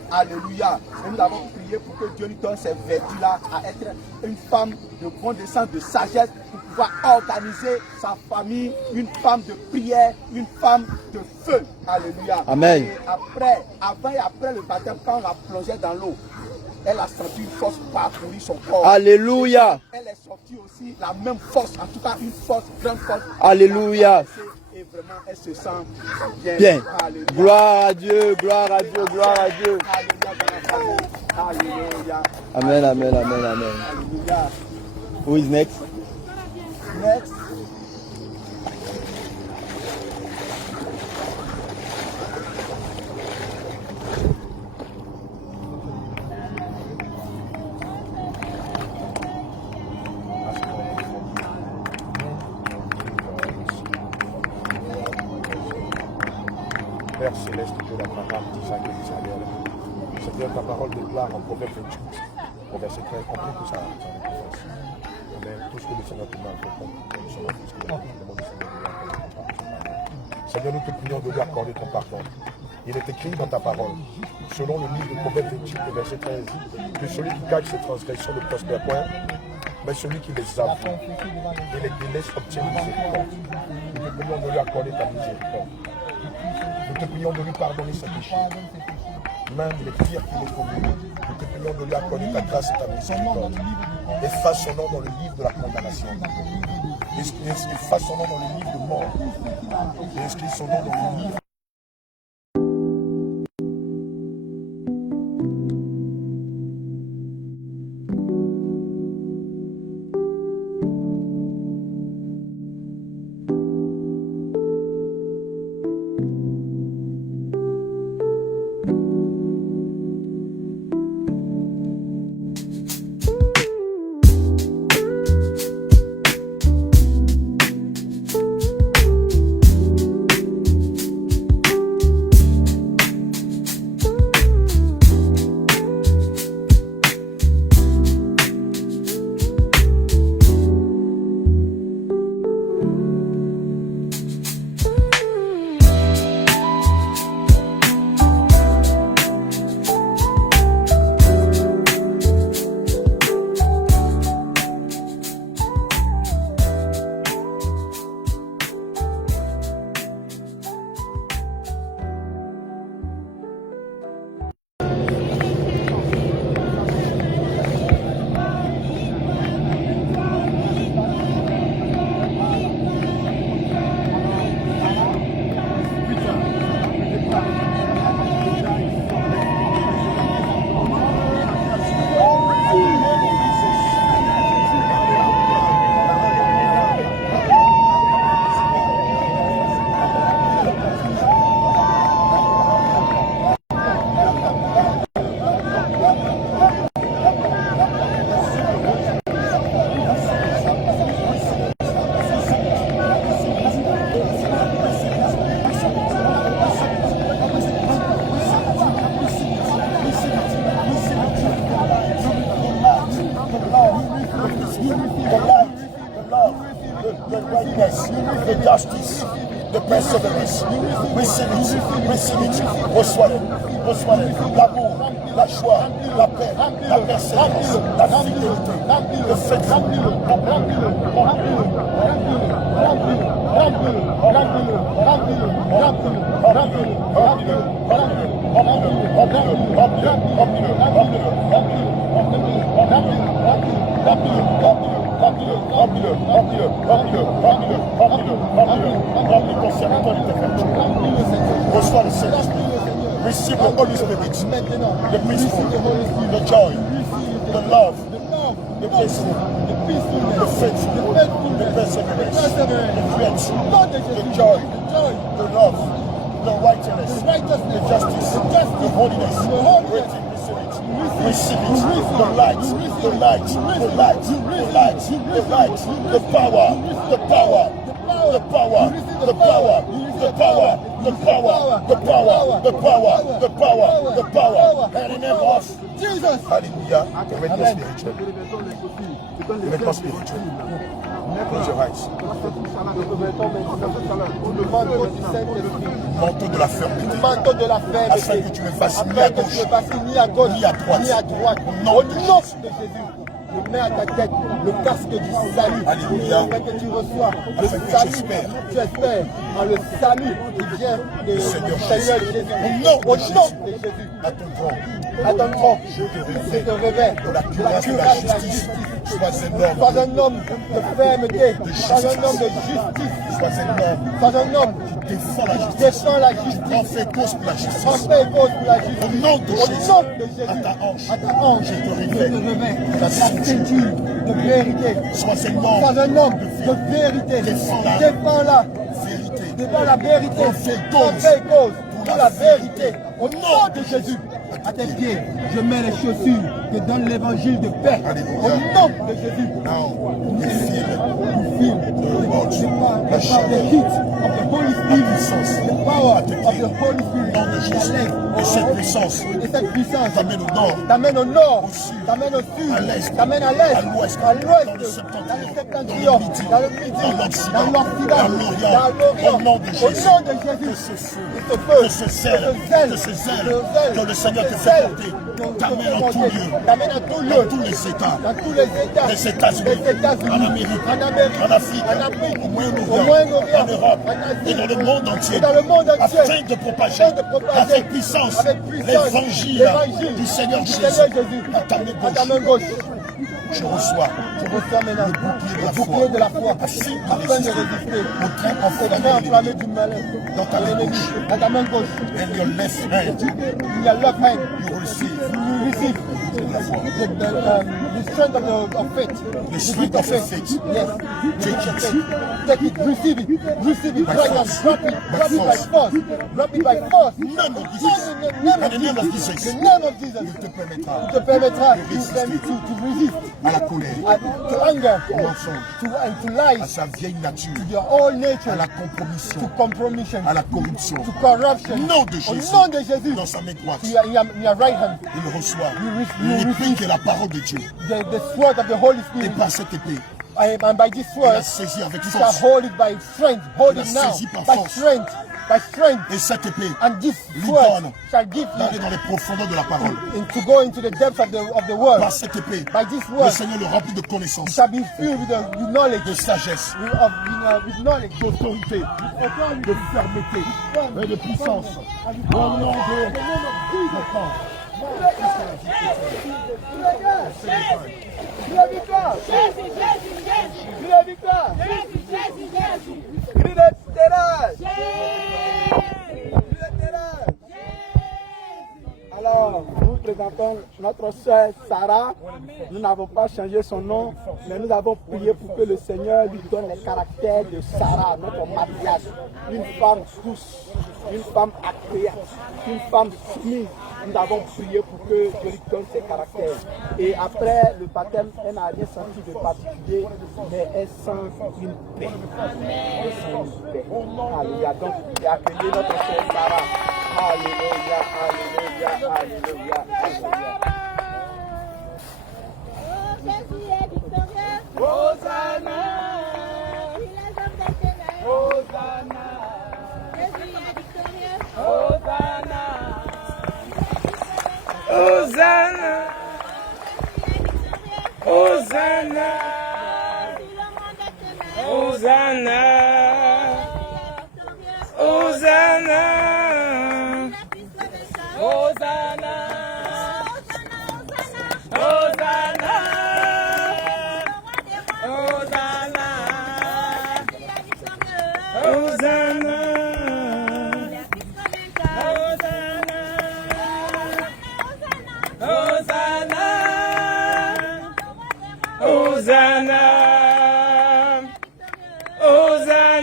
Alléluia. Et nous avons prié pour que Dieu lui donne ces vertus-là à être une femme de bon descente, de sagesse, pour pouvoir organiser sa famille, une femme de prière, une femme de feu. Alléluia. Amen. Et après, avant et après le baptême, quand on la plongeait dans l'eau, elle a senti une force parcourir son corps. Alléluia. Elle est sortie aussi la même force, en tout cas une force, grande force. Alléluia. Et vraiment, elle se sent bien. Bien. Alléluia. Gloire à Dieu, gloire à Dieu, gloire à Dieu. Alléluia. Amen, amen, amen, amen. Alléluia. Who is next? Next. Père céleste, Dieu d'Abraham, d'Isaac et d'Israël. Seigneur, ta parole déclare en Proverbe 28, au verset 13, compris que ça récompense. Mais tout ce que le Seigneur te demande, nous sommes tous qui demandent au Seigneur de lui accorder ton pardon. Seigneur, nous te prions de lui accorder ton pardon. Il est écrit dans ta parole, selon le livre de Proverbe 28, au verset 13, que celui qui cache ses transgressions ne prospère point, mais celui qui les avoue et les délaisse obtient miséricorde. Nous te prions de lui accorder ta miséricorde. Nous te prions de lui pardonner ses péchés, même les pires qu'il ait commis. Nous te prions de lui accorder ta grâce et ta miséricorde. Efface son nom dans le livre de la condamnation. Efface son nom dans le livre de mort. Et inscris son nom dans le livre. The justice, the perseverance. Receive it, reçois-le, l'amour, la joie, la paix, la persévérance, la fidélité, le fait reçois le Saint-Esprit. Receive the Holy Spirit, the peaceful, the joy, the love, the peaceful, the faithful, the perseverance, the faith, the joy, the love, the righteousness, the justice, the holiness, waiting. Receive it, the light, the light, the light, the light, the light, the power, the power, the power, the power, the power, the power, the power, the power, the power, the power, and in the name of Jesus. Hallelujah. Revêtement spirituel. Revêtement spirituel. Close your eyes. Manteau de la fermeté. Manteau de la fermeté. Afin que tu ne fasses ni à gauche, ni à gauche, ni à droite. Ni à droite. Au nom de Jésus. Jésus. Je mets à ta tête le casque du salut. Alléluia. Afin que tu reçois le Afin que salut. j'espère. Tu espères en le salut qui vient du Seigneur Jésus. Au nom de Jésus. de Jésus. À ton tronc. À ton tronc, Je te je te révèle révèle de la cuirasse de la justice. Sois un homme. Sois un homme de fermeté. Sois un homme de justice. Sois un homme Sois un homme qui défend la qui justice. défend la justice. En fait cause pour la En justice. fait cause pour la justice. Au nom de Au Jésus. nom de Jésus. À ta hanche. À ta hanche. Je te Je révèle te révèle la la ceinture de vérité. Sois un Sois homme un homme de vérité. Défends-la. Défends-la. vérité. Devant la vérité. On fait cause. On fait cause pour la vérité. Au nom de Jésus. À tes pieds, je mets les chaussures que donne l'évangile de paix. Alléluia. Au nom de Jésus. Now, the feel Feel the watch, the la chaleur, heat of the Holy Spirit, puissance, the power of the Holy Spirit, au nom de Jésus. Et cette puissance et cette puissance t'amène au nord, t'amène au nord, au sud, t'amène au sud, à l'est, t'amène à l'est, à l'ouest, dans le dans le septentrion, dans le midi, dans l'Occident, dans l'Occident, dans l'Orient, au nom de Jésus. au nom de Jésus, Que ce feu, que ce feu, que ce zèle, que ce zèle que le Seigneur te fait porter, t'amène en tout lieu, t'amène à tout lieu, dans tous les États, dans tous les États, les États-Unis, en Amérique, en Afrique, au Moyen-Orient, en Europe et dans le monde entier, afin de propager avec puissance l'évangile du Seigneur Jésus à ta main gauche. Je reçois maintenant le le bouclier de la foi afin afin de de résister résister au train au train enflammé enflammé du malin dans ta main gauche. à ta main gauche. And your left hand, In your left hand, you will receive you receive la foi. the strength of faith. The strength of faith. Yes. Take it. Take it. Receive it. Receive it. By Right now. force. Drop it. By Drop it by force. force. Drop it by force. Name of Jesus. In In the name of Jesus. The name of Jesus. Il te permettra Te permettra de résister to resist à la colère, to anger, au mensonge, to à lies, sa vieille nature, to your whole à nature, la to compromission, compromission, à la corruption. to corruption. Au nom de Au Jésus, nom de Jésus. dans sa main droite, In your right hand, il reçoit you l'épée qui est la parole de Dieu. the sword of the Holy Et Spirit. par cette épée, And by this il a sword, saisi avec you shall force. hold it by strength. Hold Il it a now. saisi par By force. strength. By strength. Et cette épée, And this lui sword donne shall give d'aller you dans les profondeurs de la parole. to go into the depths of the word. Par cette épée, By this le word, Seigneur le remplit de you connaissances, shall be filled with the knowledge de sagesse, with knowledge, d'autorité, de fermeté et de puissance. Au nom de La victoire! La victoire! Cri de terreur! Alors, nous présentons notre sœur Sarah. Nous n'avons pas changé son nom, mais nous avons prié pour que le Seigneur lui donne les caractères de Sarah, notre matriarche. Une femme douce, une femme accueillante, une femme soumise. Nous avons prié pour que Dieu lui donne ses caractères. Et après le baptême, elle n'a rien senti de particulier, mais elle sent une paix. Elle sent une paix. Alléluia. Donc, accueillez notre sœur Sarah. Alléluia, alléluia, alléluia, alléluia. Jésus est victorieux. Hosanna, Il est l'homme des ténèbres. Hosanna, Jésus est victorieux. Hosanna, Hosanna, Hosanna, Tout le monde est ténèbres. Hosanna, Victorieux. Hosanna, La puissance de ça. Hosanna, Hosanna, Hosanna. Hosanna, Le roi des rois. Hosanna, Jésus est victorieux. Hosanna, Il est plus que vainqueur. Hosanna, Hosanna, Hosanna, Hosanna, victorieux. Hosanna.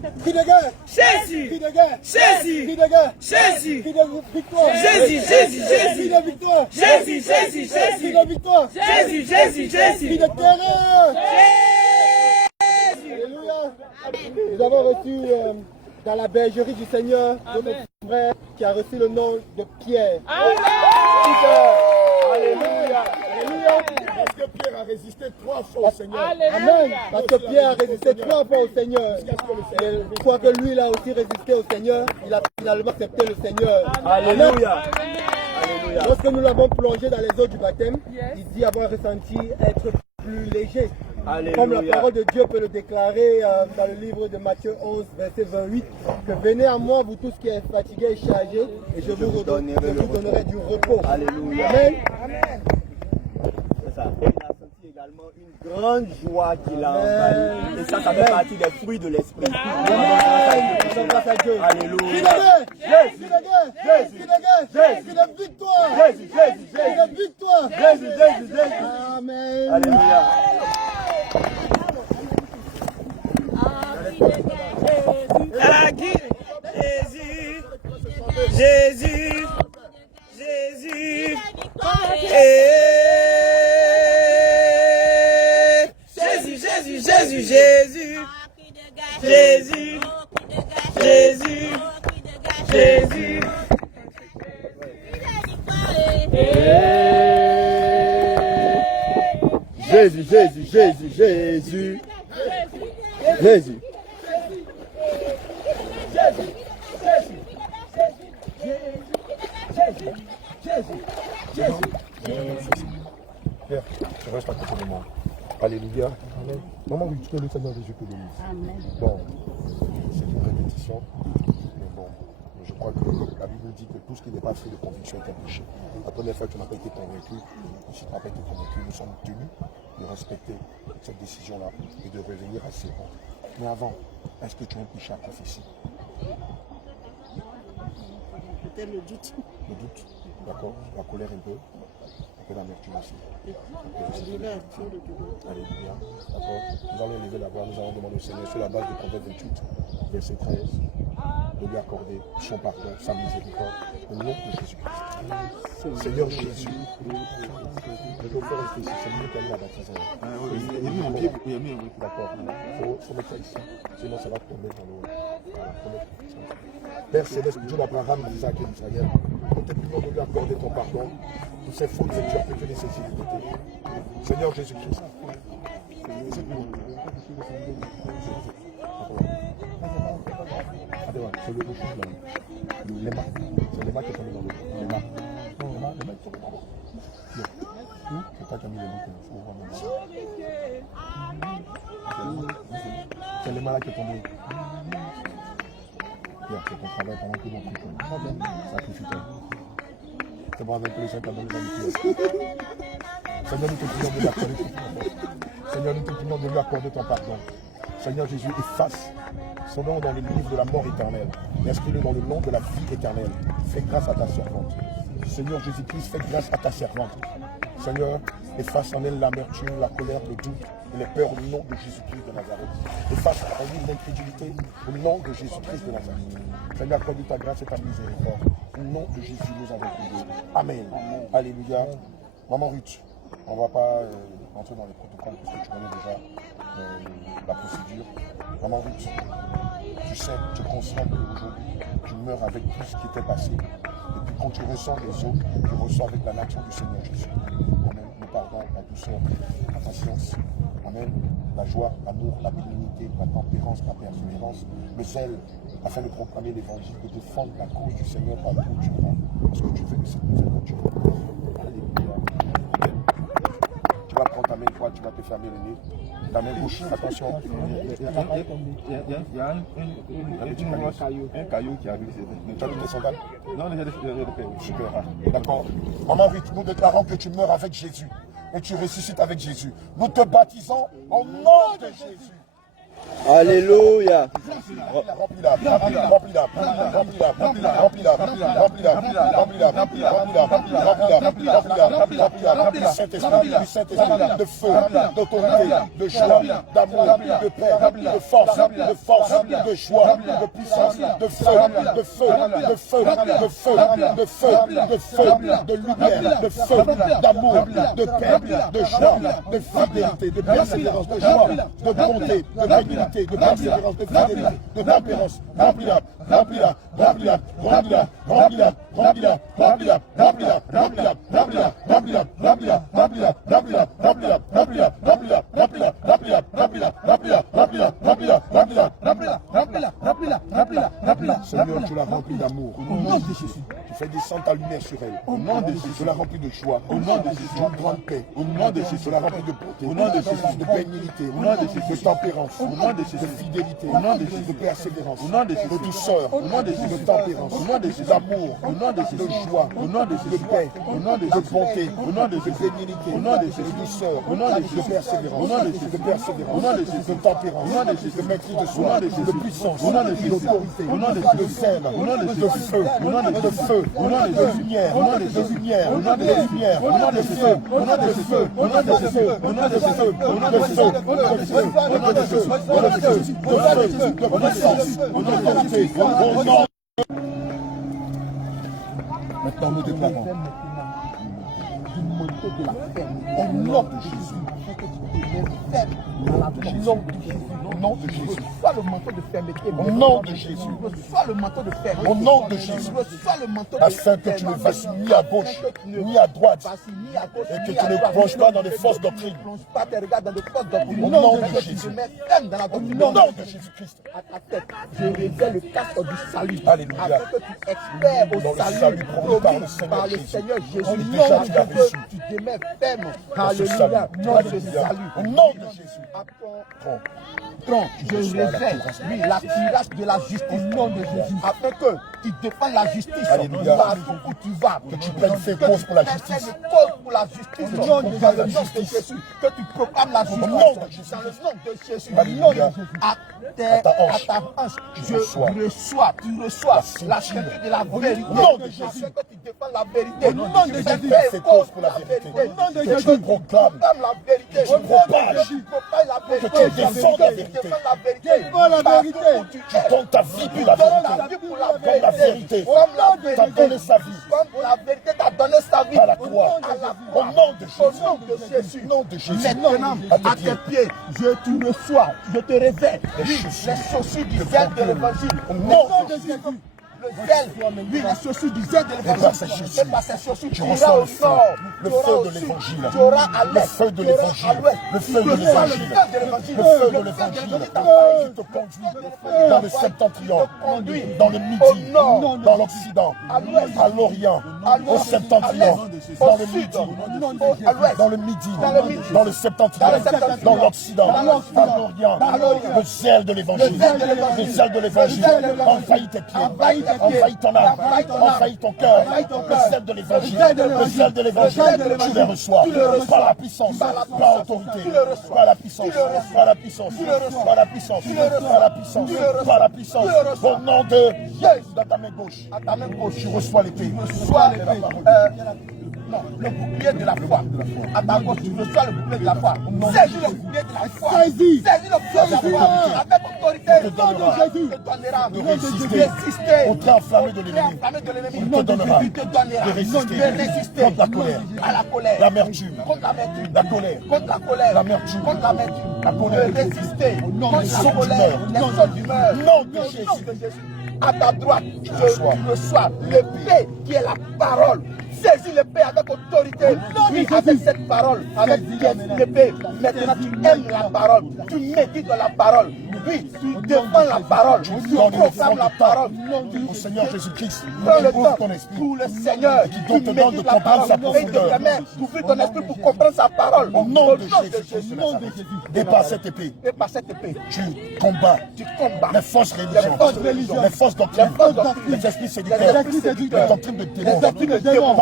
Cri de guerre. Jésus. Cri de guerre. Jésus. Cri de guerre. Jésus. Cri de victoire. Jésus, Jésus, Cri Jésus. de victoire. Jésus, Jésus, Cri Jésus. de victoire. Jésus, Jésus, Cri Jésus. de terreur. Alléluia. Nous avons reçu dans la bergerie du Seigneur notre frère qui a reçu le nom de Pierre. Alléluia. Alléluia. Parce que Pierre a résisté 3 fois au Seigneur. Amen. Parce que Pierre a résisté 3 fois au Seigneur. Et je crois que lui, il a aussi résisté au Seigneur. Il a finalement accepté le Seigneur. Alléluia. Lorsque nous l'avons plongé dans les eaux du baptême, il dit avoir ressenti être plus léger. Comme la parole de Dieu peut le déclarer dans le livre de Matthieu 11, verset 28, que venez à moi, vous tous qui êtes fatigués et chargés, et je vous donnerai du repos. Alléluia. Amen. C'est ça. Et il a senti également une grande joie qui l'a envahi. Et ça fait partie des fruits de l'esprit. Grâce à Dieu. Alléluia. Cri de guerre. Cri de guerre. Cri de guerre. Cri de victoire. Jésus, Jésus, Cri Jésus. de victoire. Jésus, Jésus, Jésus. Amen. Alléluia. Jésus, Jésus, Jésus, Jésus, Jésus, Jésus, Jésus, Jésus, Jésus. Jésus, Jésus, Jésus, Jésus. Jésus. Pierre, tu restes à côté de moi. Alléluia. Amen. Maman, oui, que le Seigneur Jésus te bénisse. Amen. Bon, c'est une répétition, mais bon, je crois que la Bible dit que tout ce qui n'est pas fait de conviction est un péché. La première fois que tu n'as pas été convaincu, si tu n'as pas été convaincu, nous sommes tenus de respecter cette décision-là et de revenir à ses rangs. Mais avant, est-ce que tu as un péché à prophétie? Peut-être le doute. Le doute, d'accord. La colère un peu l'amertume aussi. Alléluia. D'accord. Nous allons élever la voix, nous allons demander au Seigneur sur la base de Proverbe 28, verset 13, de lui accorder son pardon, sa miséricorde, au nom de Jésus-Christ. Seigneur Jésus, je peux faire rester ici, c'est lui qui a mis la baptisée. Il a mis mon pied, il a mis un pied. D'accord. Il faut mettre ça ici, sinon ça va tomber dans l'eau. Père Céleste, Dieu d'Abraham, d'Isaac et d'Israël, nous te prions de lui accorder ton pardon pour ces fautes que tu as fait les sensibilités. Seigneur Jésus-Christ. C'est le bouchon là. Les mains. C'est les mains qui sont mis dans l'eau. Les mains. Non, les mains qui sont dans l'eau. C'est toi qui as mis les mains. C'est les mains là qui sont tombées. C'est ton travail pendant que l'on prie. Sacrifie-toi. C'est bon avec le Seigneur qui a donné la vie. Seigneur, nous te prions de lui accorder ton pardon. Seigneur, nous te prions de lui accorder ton pardon. Seigneur Jésus, efface son nom dans le livre de la mort éternelle. Inscris-le dans le nom de la vie éternelle. Fais grâce à ta servante. Seigneur Jésus-Christ, fais grâce à ta servante. Seigneur, efface en elle l'amertume, la colère, le doute et les peurs au nom de Jésus-Christ de Nazareth. Efface en elle l'incrédulité au nom de Jésus-Christ de Nazareth. Seigneur, accorde ta grâce et ta miséricorde. Au nom de Jésus, nous avons prié. Amen. Alléluia. Maman Ruth, on ne va pas entrer dans les protocoles parce que tu connais déjà la procédure. Maman Ruth, tu sais, tu es conscient qu'aujourd'hui, tu meurs avec tout ce qui était passé. Et puis quand tu ressens les eaux, tu ressens avec la nature du Seigneur Jésus. Amen. Le pardon, la douceur, la patience. Amen. La joie, l'amour, la bénignité, la tempérance, la persévérance, le zèle, afin de proclamer l'évangile, de défendre la cause du Seigneur en tout temps. Parce que tu fais de cette miséricorde. Alléluia. Tu vas prendre ta main droite, tu vas te fermer le nez. Ta main gauche, attention. Il y a un caillou qui arrive. Tu as mis tes sandales? Non, j'ai des Super. D'accord. Maman Ruth, nous déclarons que tu meurs avec Jésus et tu ressuscites avec Jésus. Nous te baptisons au nom de Jésus. Alléluia. De feu, d'autorité, de joie, d'amour, de paix, de force, de joie, de puissance, de feu, de feu, de feu, de feu, de feu, de feu, de lumière, de feu, d'amour, de paix, de joie, de fidélité, de persévérance, de joie, de bonté, de bénignité, de persévérance, de fidélité, de tempérance. Remplis-la, remplis-la, remplis-la, remplis-la, remplis-la, remplis-la, remplis-la, remplis-la, remplis-la, remplis-la, remplis-la, remplis-la, remplis-la, remplis-la, remplis-la, remplis-la, remplis-la, remplis-la, remplis-la, remplis-la, remplis-la, remplis-la, remplis-la, remplis-la, remplis-la, remplis-la, remplis-la, remplis-la, remplis-la. Seigneur, tu l'as rempli d'amour. Au nom de Jésus, tu fais descendre ta lumière sur elle. Au nom de Jésus, tu l'as rempli de joie. Au nom de Jésus, une grande paix. Au nom de Jésus, tu l'as rempli de beauté. Au nom de Jésus, de bénignité. Au nom de Jésus, de tempérance. Au nom de Jésus, de fidélité. Au nom de Jésus, de persévérance. Au nom de Jésus, de douceur. Au nom de Jésus, de tempérance. Au nom de Jésus, d'amour. Au nom de Jésus, de joie. Au nom de Jésus, de paix. Au nom de Jésus, de bonté. Au nom de Jésus, de bénignité. Au nom de Jésus, de douceur. Au nom de Jésus, de persévérance. Au nom de Jésus, de persévérance. Au nom de Jésus, de tempérance. Au nom de Jésus, de maîtrise de soi. Au nom de Jésus, de puissance. Au nom de Jésus, d'autorité. Au nom de Jésus, de zèle. Au nom de Jésus, de feu. Au nom de Jésus, de feu. Au nom de Jésus, de lumière. Au nom de Jésus, de lumière. Au nom de Jésus, de lumière. Au nom de feu. Au nom de feu. Au nom de feu. Au nom de feu. Au nom de feu. Au nom de feu. Au nom de feu. Au nom de feu. Au nom de feu. De puissance. Au nom d'autorité. Au nom. Maintenant, nous déclarons. Au nom de Jésus. Au nom de Jésus. Reçois le manteau de fermeté. Au nom de Jésus. Reçois le manteau de fermeté. Au nom de Jésus. Reçois le manteau de Afin que tu ne fasses ni à gauche, ni à droite. Et que tu ne plonges pas dans les fausses doctrines. Au nom de Jésus. Au nom de Jésus-Christ. À ta tête, je révèle le casque du salut. Alléluia. Afin que tu expères Dans au le salut salut promis par le Seigneur Jésus. Déjà, tu l'as reçu. Tu demeures ferme. Dans ce Alléluia. salut. Dans ce Alléluia. salut. Au nom de Jésus. À ton tronc, je révèle, oui, la tirage de la justice. Au nom de Jésus. Afin que tu défends la justice. Alléluia. Partout où tu vas. Que tu prennes fait cause pour la justice. Cause pour la justice. Au nom de Jésus. Que tu proclames la justice. Au nom de Jésus. Dans le nom de Jésus. Alléluia. À ta hanche, Tu je reçois, tu reçois la ceinture de la vérité. Au nom de Jésus. Afin que tu défends la vérité. Au nom de Jésus. Fais cause pour la vérité. Au nom de Que Jésus. tu proclames. La vérité. Tu propages. Tu propages la vérité. Que tu défends la vérité. Tu défends la vérité. Tu donnes ta vie pour la vérité. Comme la vérité. Tu as donné sa vie. Comme la vérité t'a donné sa vie. À la croix. Au nom de Jésus. Au nom de Jésus. Au nom de Jésus. Maintenant, à tes pieds, je te reçois, je te révèle. Oui, les chaussures du zèle de l'évangile. Au nom de Jésus. Le zèle, oui, les chaussures du zèle de l'évangile. Et par ces chaussures, Tu tu iras reçois au le feu. nord. Le tu auras feu au de sud, l'évangile. Tu auras à Le l'est. feu de tu auras l'évangile. à l'ouest. Le feu de Tu reçois l'évangile. le feu de l'évangile. Le feu de Le l'évangile. qui Qui te conduit dans le septentrion, conduit dans le au midi, nord, dans l'occident, à l'ouest, à l'orient, à l'ouest, au septentrion, au dans le sud, midi, à l'ouest, dans le midi, dans le midi, dans le septentrion, dans le septentrion, dans l'occident, dans l'occident, à l'orient, dans l'orient, le zèle de l'évangile, le zèle de l'évangile, le zèle de l'évangile, le zèle de l'évangile, envahit tes pieds, envahit tes pieds, envahit ton âme, envahit ton âme, envahit ton cœur, envahit ton le cœur, zèle de l'évangile, le zèle de le l'évangile, zèle de l'évangile, le zèle de l'évangile, tu les reçois, tu le reçois, par la puissance, par la par l'autorité, tu le reçois, par la puissance, tu le reçois, par la puissance, tu le reçois, par la puissance, tu le reçois, par la puissance, tu le reçois, par la puissance, tu le reçois. au nom de Jésus, dans ta main gauche, à ta main gauche, tu reçois l'épée, reçois l'épée. Non, le bouclier de la foi. À ta gauche, tu reçois le bouclier de la foi. Saisis le bouclier de la foi. Saisis le bouclier de la foi. Avec autorité, te donnera Jésus te donnera de résister au train enflammé de l'ennemi. Il te donnera Il te donnera de résister contre la colère, à la colère, l'amertume, contre l'amertume, la colère, contre la colère, l'amertume, contre l'amertume, la colère, de résister contre les la sauts colère, d'humeur, les sauts d'humeur. nom de Au nom Jésus. de Jésus. À ta droite, tu reçois reçois l'épée qui est la parole. Saisis l'épée avec autorité. Oui, avec cette parole, avec l'épée. Maintenant, tu aimes la parole. Tu médites dans la parole. Oui, tu défends la parole. Tu proclames la parole. Au Seigneur Jésus-Christ, Prends le ouvre temps ton esprit. pour le Seigneur. Qui te demande de médites la comprendre sa parole. Et te profondeur. permet d'ouvrir ton esprit pour comprendre sa parole. Au nom de Jésus. Jésus. Et par cette épée, Et par cette épée, tu combats tu combats les fausses religions, les fausses doctrines, les esprits séducteurs, les doctrines de démons, par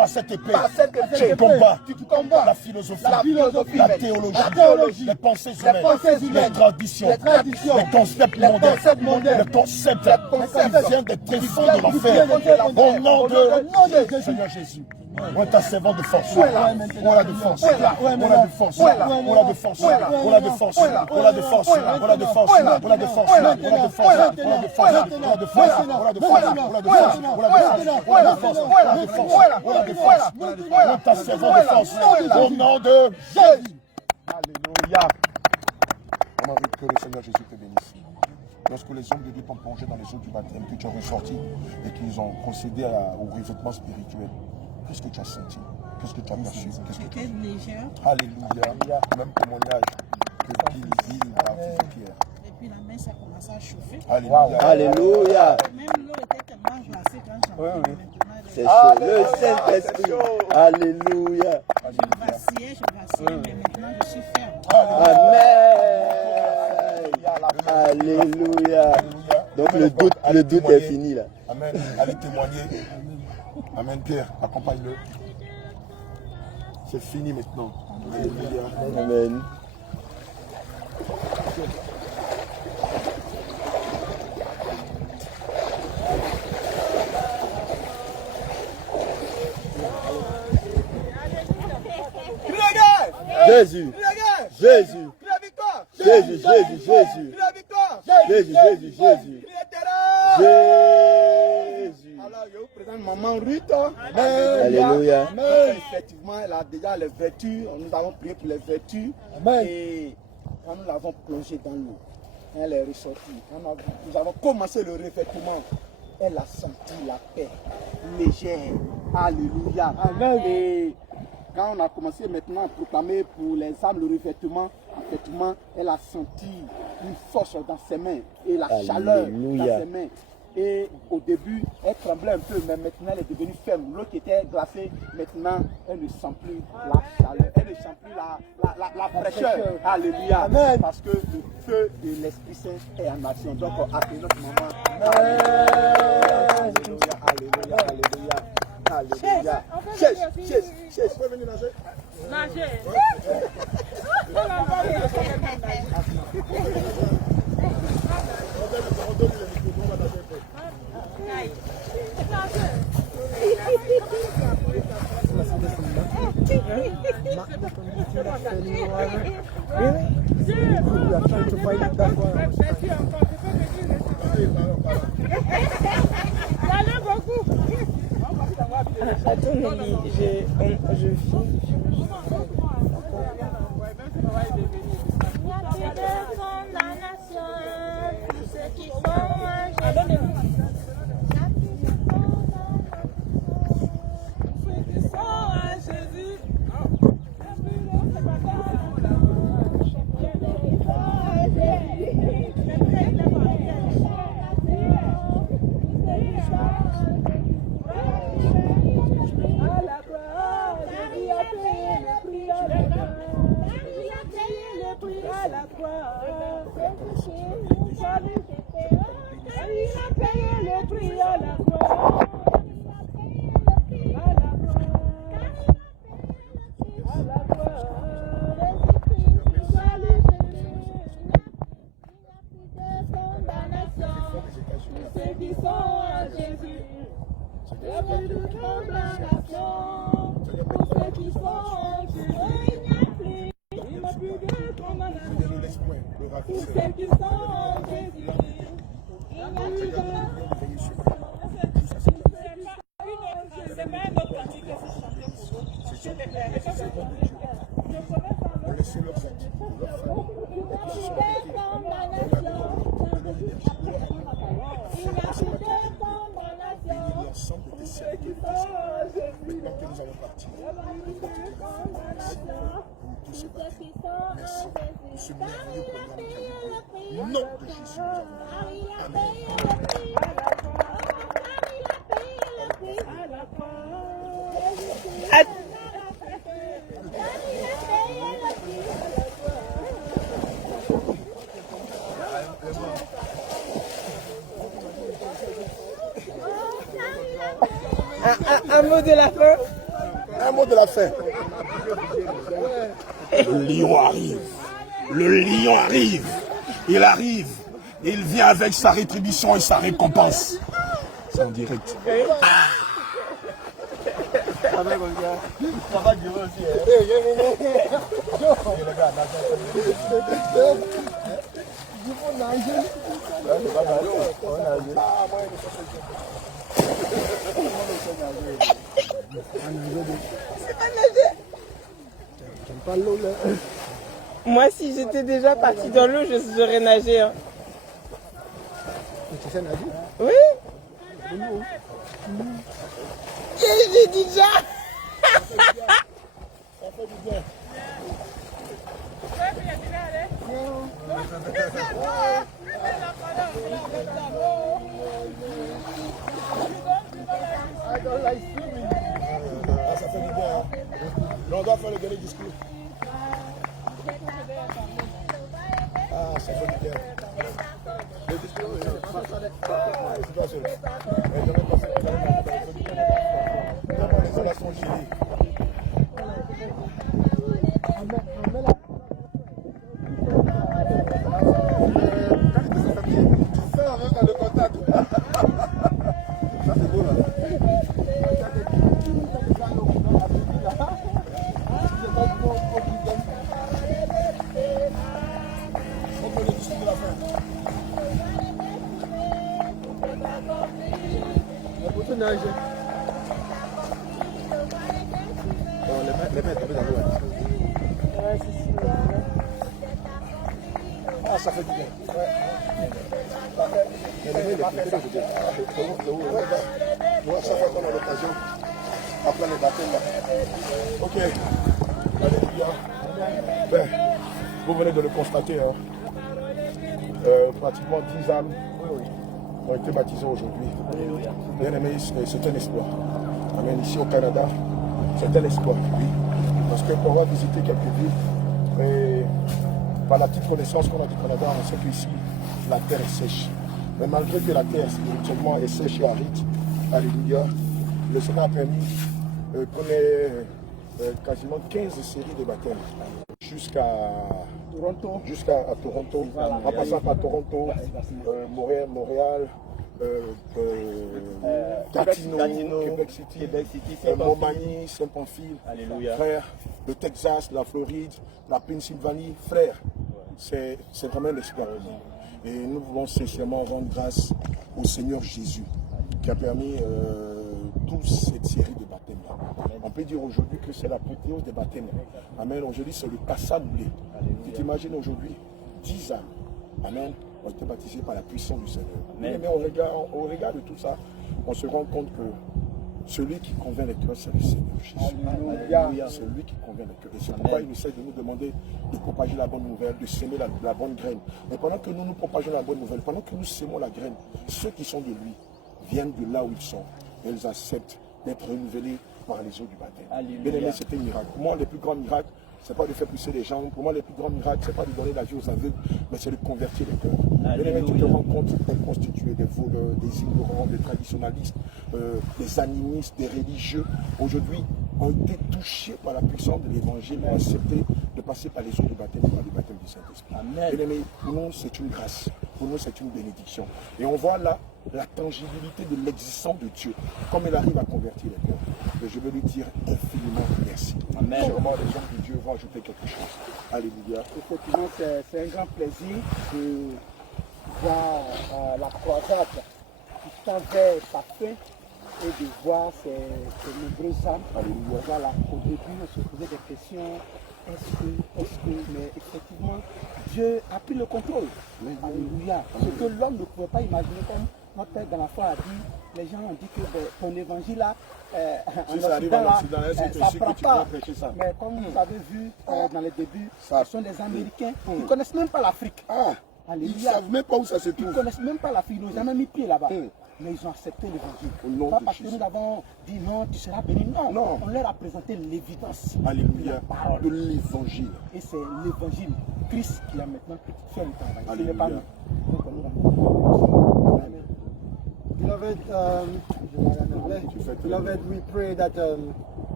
cette épée, tu combats la philosophie, la théologie, les pensées humaines, les traditions, les concepts mondains, le concept qui vient des tréfonds de l'enfer. Au nom de Seigneur Jésus. On est un servant de force. On a de force. On a de force. On a de force. On a de force. On a de force. On a de force. On a de force. On a de force. On a de force. On a de force. On a de force. On a de force. On a de force. On a de force. On a de force. On a de force. On est un servant de force. Au nom de Jésus. Alléluia. On a envie que le Seigneur Jésus te bénisse. Lorsque les hommes de Dieu t'ont plongé dans les eaux du baptême, que tu as ressorti et qu'ils ont procédé au revêtement spirituel, qu'est-ce que tu as senti? Qu'est-ce que tu as perçu? J'étais légère. Alléluia. Même témoignage que Bill a fait Pierre. Et puis la main, ça commençait à chauffer. Alléluia. Alléluia. Même l'eau était tellement glacée quand j'en C'est le Saint-Esprit. Alléluia. Je vacillais, mais maintenant je suis ferme. Amen. Alléluia. Donc le doute est fini là. Amen. Allez témoigner. Amen. Pierre, accompagne-le. C'est fini maintenant. Alléluia. Amen. Jésus, Jésus, Jésus, Jésus, Jésus, Jésus, Jésus, Jésus, Jésus. Alors, je vous présente maman Ruth. Alléluia. Effectivement, elle a déjà les vertus. Nous avons prié pour les vertus. Et quand nous l'avons plongée dans l'eau, elle est ressortie. Quand nous avons commencé le revêtement, elle a senti la paix légère. Alléluia. Et quand on a commencé maintenant à proclamer pour les âmes le revêtement, effectivement, elle a senti une force dans ses mains et la chaleur dans ses mains. Et au début, elle tremblait un peu, mais maintenant elle est devenue ferme. L'eau qui était glacée, maintenant elle ne sent plus la chaleur, elle ne sent plus la fraîcheur. Alléluia. Amen. Parce que le feu de l'Esprit Saint est en action. Donc, accueillons notre maman. Alléluia, alléluia, alléluia. Alléluia. Chaise. Vous pouvez venir nager? Nager. Attends, je filme. Un mot de la fin. Un mot de la fin. Le lion arrive. Le lion arrive. Il arrive. Il vient avec sa rétribution et sa récompense. C'est en direct. Ça va durer aussi. Moi, si j'étais déjà partie dans l'eau, j'aurais nagé. Hein. Tu sais nager? Oui. J'ai dit déjà. Ah, ça fait du bien. Hein? Non, on doit faire le dernier discours. Ah, ça fait du bien. Le discours, c'est pas seul. Mais je vais passer dans les relations gênées. Ça, avec le contact. Ça, c'est beau, là. Ah, ça fait du bien. Ouais, ça fait qu'on a l'occasion après les baptêmes là. Ok. Alléluia. Ben, vous venez de le constater. Hein. Pratiquement 10 âmes ont été baptisées aujourd'hui. Bien aimé, c'est un espoir. Amen. Ici au Canada, c'est un espoir. Oui. Parce que pour avoir visité quelques villes, et par la petite connaissance qu'on a du Canada, on sait qu'ici, la terre est sèche. Mais malgré que la terre spirituellement est sèche et aride, alléluia, le Seigneur a permis qu'on ait quasiment 15 séries de baptêmes jusqu'à Toronto, en passant par Toronto, Montréal, Gatineau, Québec City, Montmagny, Saint-Pamphile, frère, le Texas, la Floride, la Pennsylvanie, frère, c'est vraiment un espoir. Et nous voulons sincèrement rendre grâce au Seigneur Jésus qui a permis toute cette série de baptêmes. On peut dire aujourd'hui que c'est la prétéose des baptêmes. Amen. Aujourd'hui, c'est le tassablé. Tu t'imagines aujourd'hui 10 âmes. Amen. Ont été baptisés par la puissance du Seigneur. Mais au regard de tout ça, on se rend compte que celui qui convainc les cœurs, c'est le Seigneur Jésus. C'est lui qui convainc les cœurs. Et c'est pourquoi il essaie de nous demander de propager la bonne nouvelle, de s'aimer la bonne graine. Et pendant que nous propageons la bonne nouvelle, pendant que nous sémons la graine, ceux qui sont de lui viennent de là où ils sont. Et ils acceptent d'être renouvelés par les eaux du baptême. Bien aimé, c'était un miracle. Pour moi, les plus grands miracles, ce n'est pas de faire pousser les gens. Pour moi, les plus grands miracles, ce n'est pas de donner la vie aux aveugles, mais c'est de convertir les cœurs. Bien aimé, tu te rends compte d'être constitué des voleurs, des ignorants, des traditionalistes, des animistes, des religieux. Aujourd'hui, ont été touchés par la puissance de l'évangile, ont accepté de passer par les eaux du baptême, par le baptême du Saint-Esprit. Bien aimé, pour nous, c'est une grâce. Pour nous, c'est une bénédiction. Et on voit là la tangibilité de l'existence de Dieu, comme il arrive à convertir les cœurs. Et je veux lui dire infiniment merci. Amen. Sûrement les gens de Dieu vont ajouter quelque chose. Alléluia. Effectivement, c'est un grand plaisir de voir la croisade qui tend vers sa fin et de voir ces nombreuses âmes. Alléluia. Voilà, au début, on se posait des questions. Mais effectivement, Dieu a pris le contrôle. Alléluia. Ce que l'homme ne pouvait pas imaginer, comme notre Père dans la foi a dit, les gens ont dit que ton évangile là, si ça arrive en Occident, ça prend pas. Mais comme vous avez vu dans les débuts, ce sont des Américains, ils ne connaissent même pas l'Afrique. Ils ne savent même pas où ça se trouve. Ils ne connaissent même pas l'Afrique, ils n'ont jamais mis pied là-bas. Mais ils ont accepté l'évangile. Pas parce que nous avons dit non, tu seras béni. Non, on leur a présenté l'évidence. Alléluia. De l'évangile. Et c'est l'évangile. Christ qui a maintenant fait le travail. Alléluia. Ce n'est pas nous. Beloved, we pray that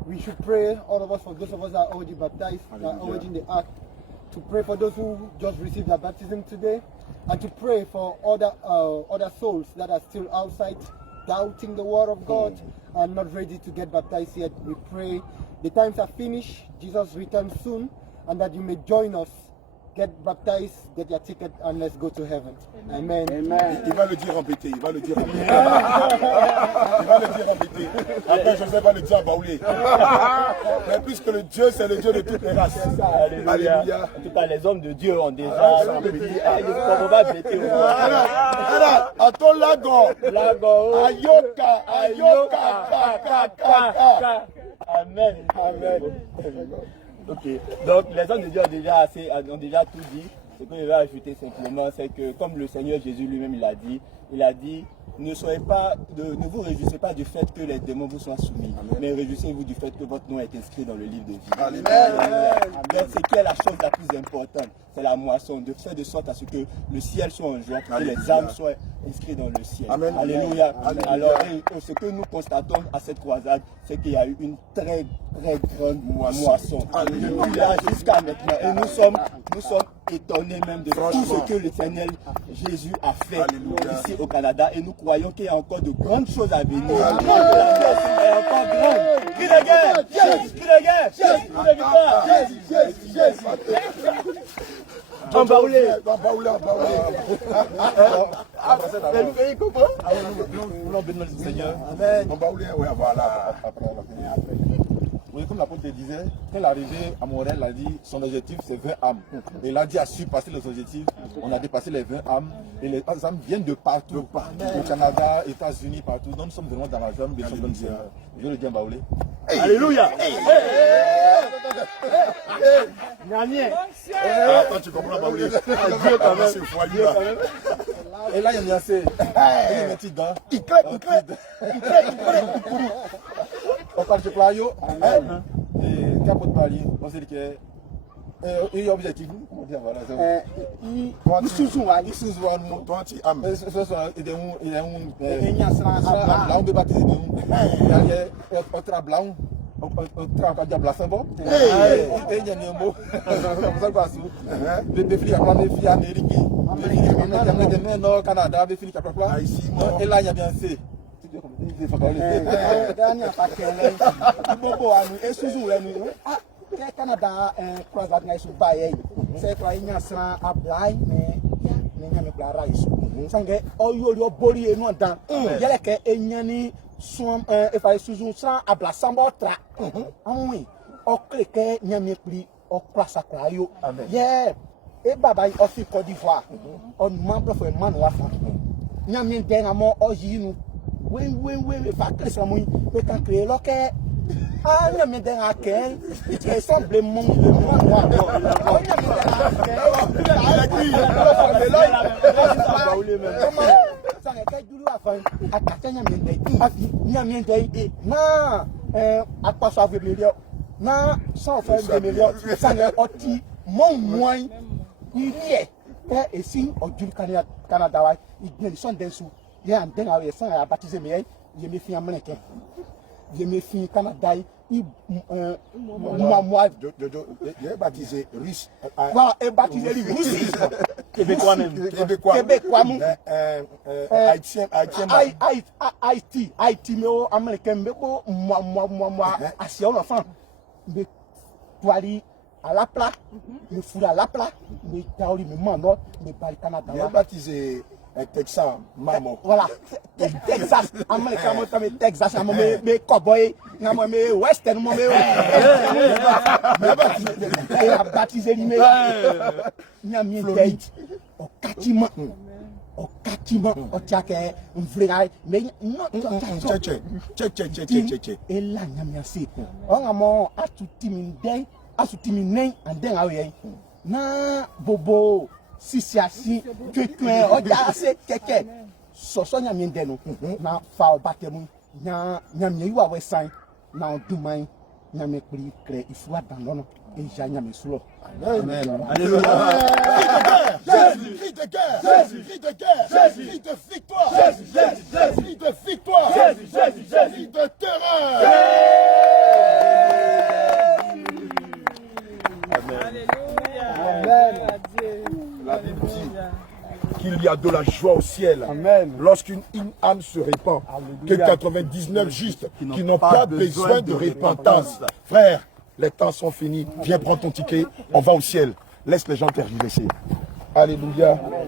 we should pray, all of us, for those of us that are already baptized, that are already in the ark, to pray for those who just received their baptism today, and to pray for other souls that are still outside, doubting the word of God and not ready to get baptized yet. We pray the times are finished, Jesus returns soon, and that you may join us. Get baptized, get your ticket, and let's go to heaven. Amen. Amen. Il va le dire en bêté, il va le dire en bêté. Il va le dire en bêté. Après, Joseph va le dire en baoulé. Mais puisque le Dieu, c'est le Dieu de toutes les races. Alléluia. En tout cas, les hommes de Dieu ont déjà dit, on va bêter. À ton lagon. Ayoka, ayoka, Amen. Amen. Ok, donc les hommes de Dieu ont déjà tout dit. Ce que je vais ajouter simplement, c'est que comme le Seigneur Jésus lui-même il a dit, ne vous réjouissez pas du fait que les démons vous soient soumis, mais réjouissez-vous du fait que votre nom est inscrit dans le livre de vie. Amen. Donc, ce qui est la chose la plus importante, c'est la moisson, de faire de sorte à ce que le ciel soit en joie, que les âmes soient inscrites dans le ciel. Amen. Alléluia. Amen. Alors, ce que nous constatons à cette croisade, c'est qu'il y a eu une très grande moisson. Alléluia. Jusqu'à maintenant. Et nous sommes étonnés même de tout ce que le Seigneur Jésus a fait ici au Canada. Et nous croyons qu'il y a encore de grandes choses à venir. La messe est encore grande. Cri de guerre! Cri de guerre! Cri de victoire! En baoulé. Nous voulons bénir le Seigneur. Amen. En baoulé, oui, voilà. Oui, comme l'apôtre disait, quand il est arrivé à Montréal, il a dit son objectif c'est 20 âmes. Et il a dit à surpasser les objectifs. On a dépassé les 20 âmes. Et les âmes viennent de partout. Au Canada, États-Unis, partout. Donc nous sommes vraiment dans la zone. Je veux le dire en baoulé. Alléluia. Attends, tu comprends baoulé. Dieu quand même. Et là, il y a un miancé. Il y a un petit gars. Il on parle de playo, et capot de palier, on sait que il y a un objectif, il sous toi tu aimes. Il est un peut baptiser il y a un trablanc, un travail de blassin bon, et il y a un mot, comme ça passe. Les filles à les filles américaines, les filles au Canada, les filles à quoi ici, et là il y a bien c'est. Canada croisade na isu baye se kwa inyasra ablai me nyame klara isu sange oyori obori enu dan yele ke enyani som efa isuzu sra abla sambo tra anwi okreke nyame pri okrasa krayo ye e baba ofi Côte d'Ivoire on membre for man wa fa nyame den amo oyinu we fa kresa mo we kan créer loke ah nyame den aken it ressemble mon je me suis Canada, il moi j'ai baptisé russe. Voilà, et baptisé russe. Québécois même. Québécois même. Haïti, mais américain, mais moi, assis en enfant. Mais toi, à la plat, me fout à la plat, mais t'as eu me mando, mais pas le Canada. J'ai baptisé Texas, maman. Voilà, Texas, américain, mais Texas, mais cowboy, mais western, mais baptisé lui, mais au Katima, au Tchake, un vrai, mais non, et là, il on a mon à tout timide, à tout timide, en dengue, na bobo. Si tu es keke soso nyame ndeno na fa obatemu nyame yiwa we san na odumai nyame kuri kre ifua danono e ja nyame sulo. Amen. Alléluia. Jésus, cri de guerre. Jésus, cri de guerre. Jésus, cri de victoire. Jésus, Jésus, cri de victoire. Jésus, Jésus, cri de terreur. qu'il y a de la joie au ciel. Lorsqu'une âme se répand, que 99 justes qui n'ont pas besoin de repentance. Frère, les temps sont finis. Viens prendre ton ticket. On va au ciel. Laisse les gens tergiverser. Alléluia.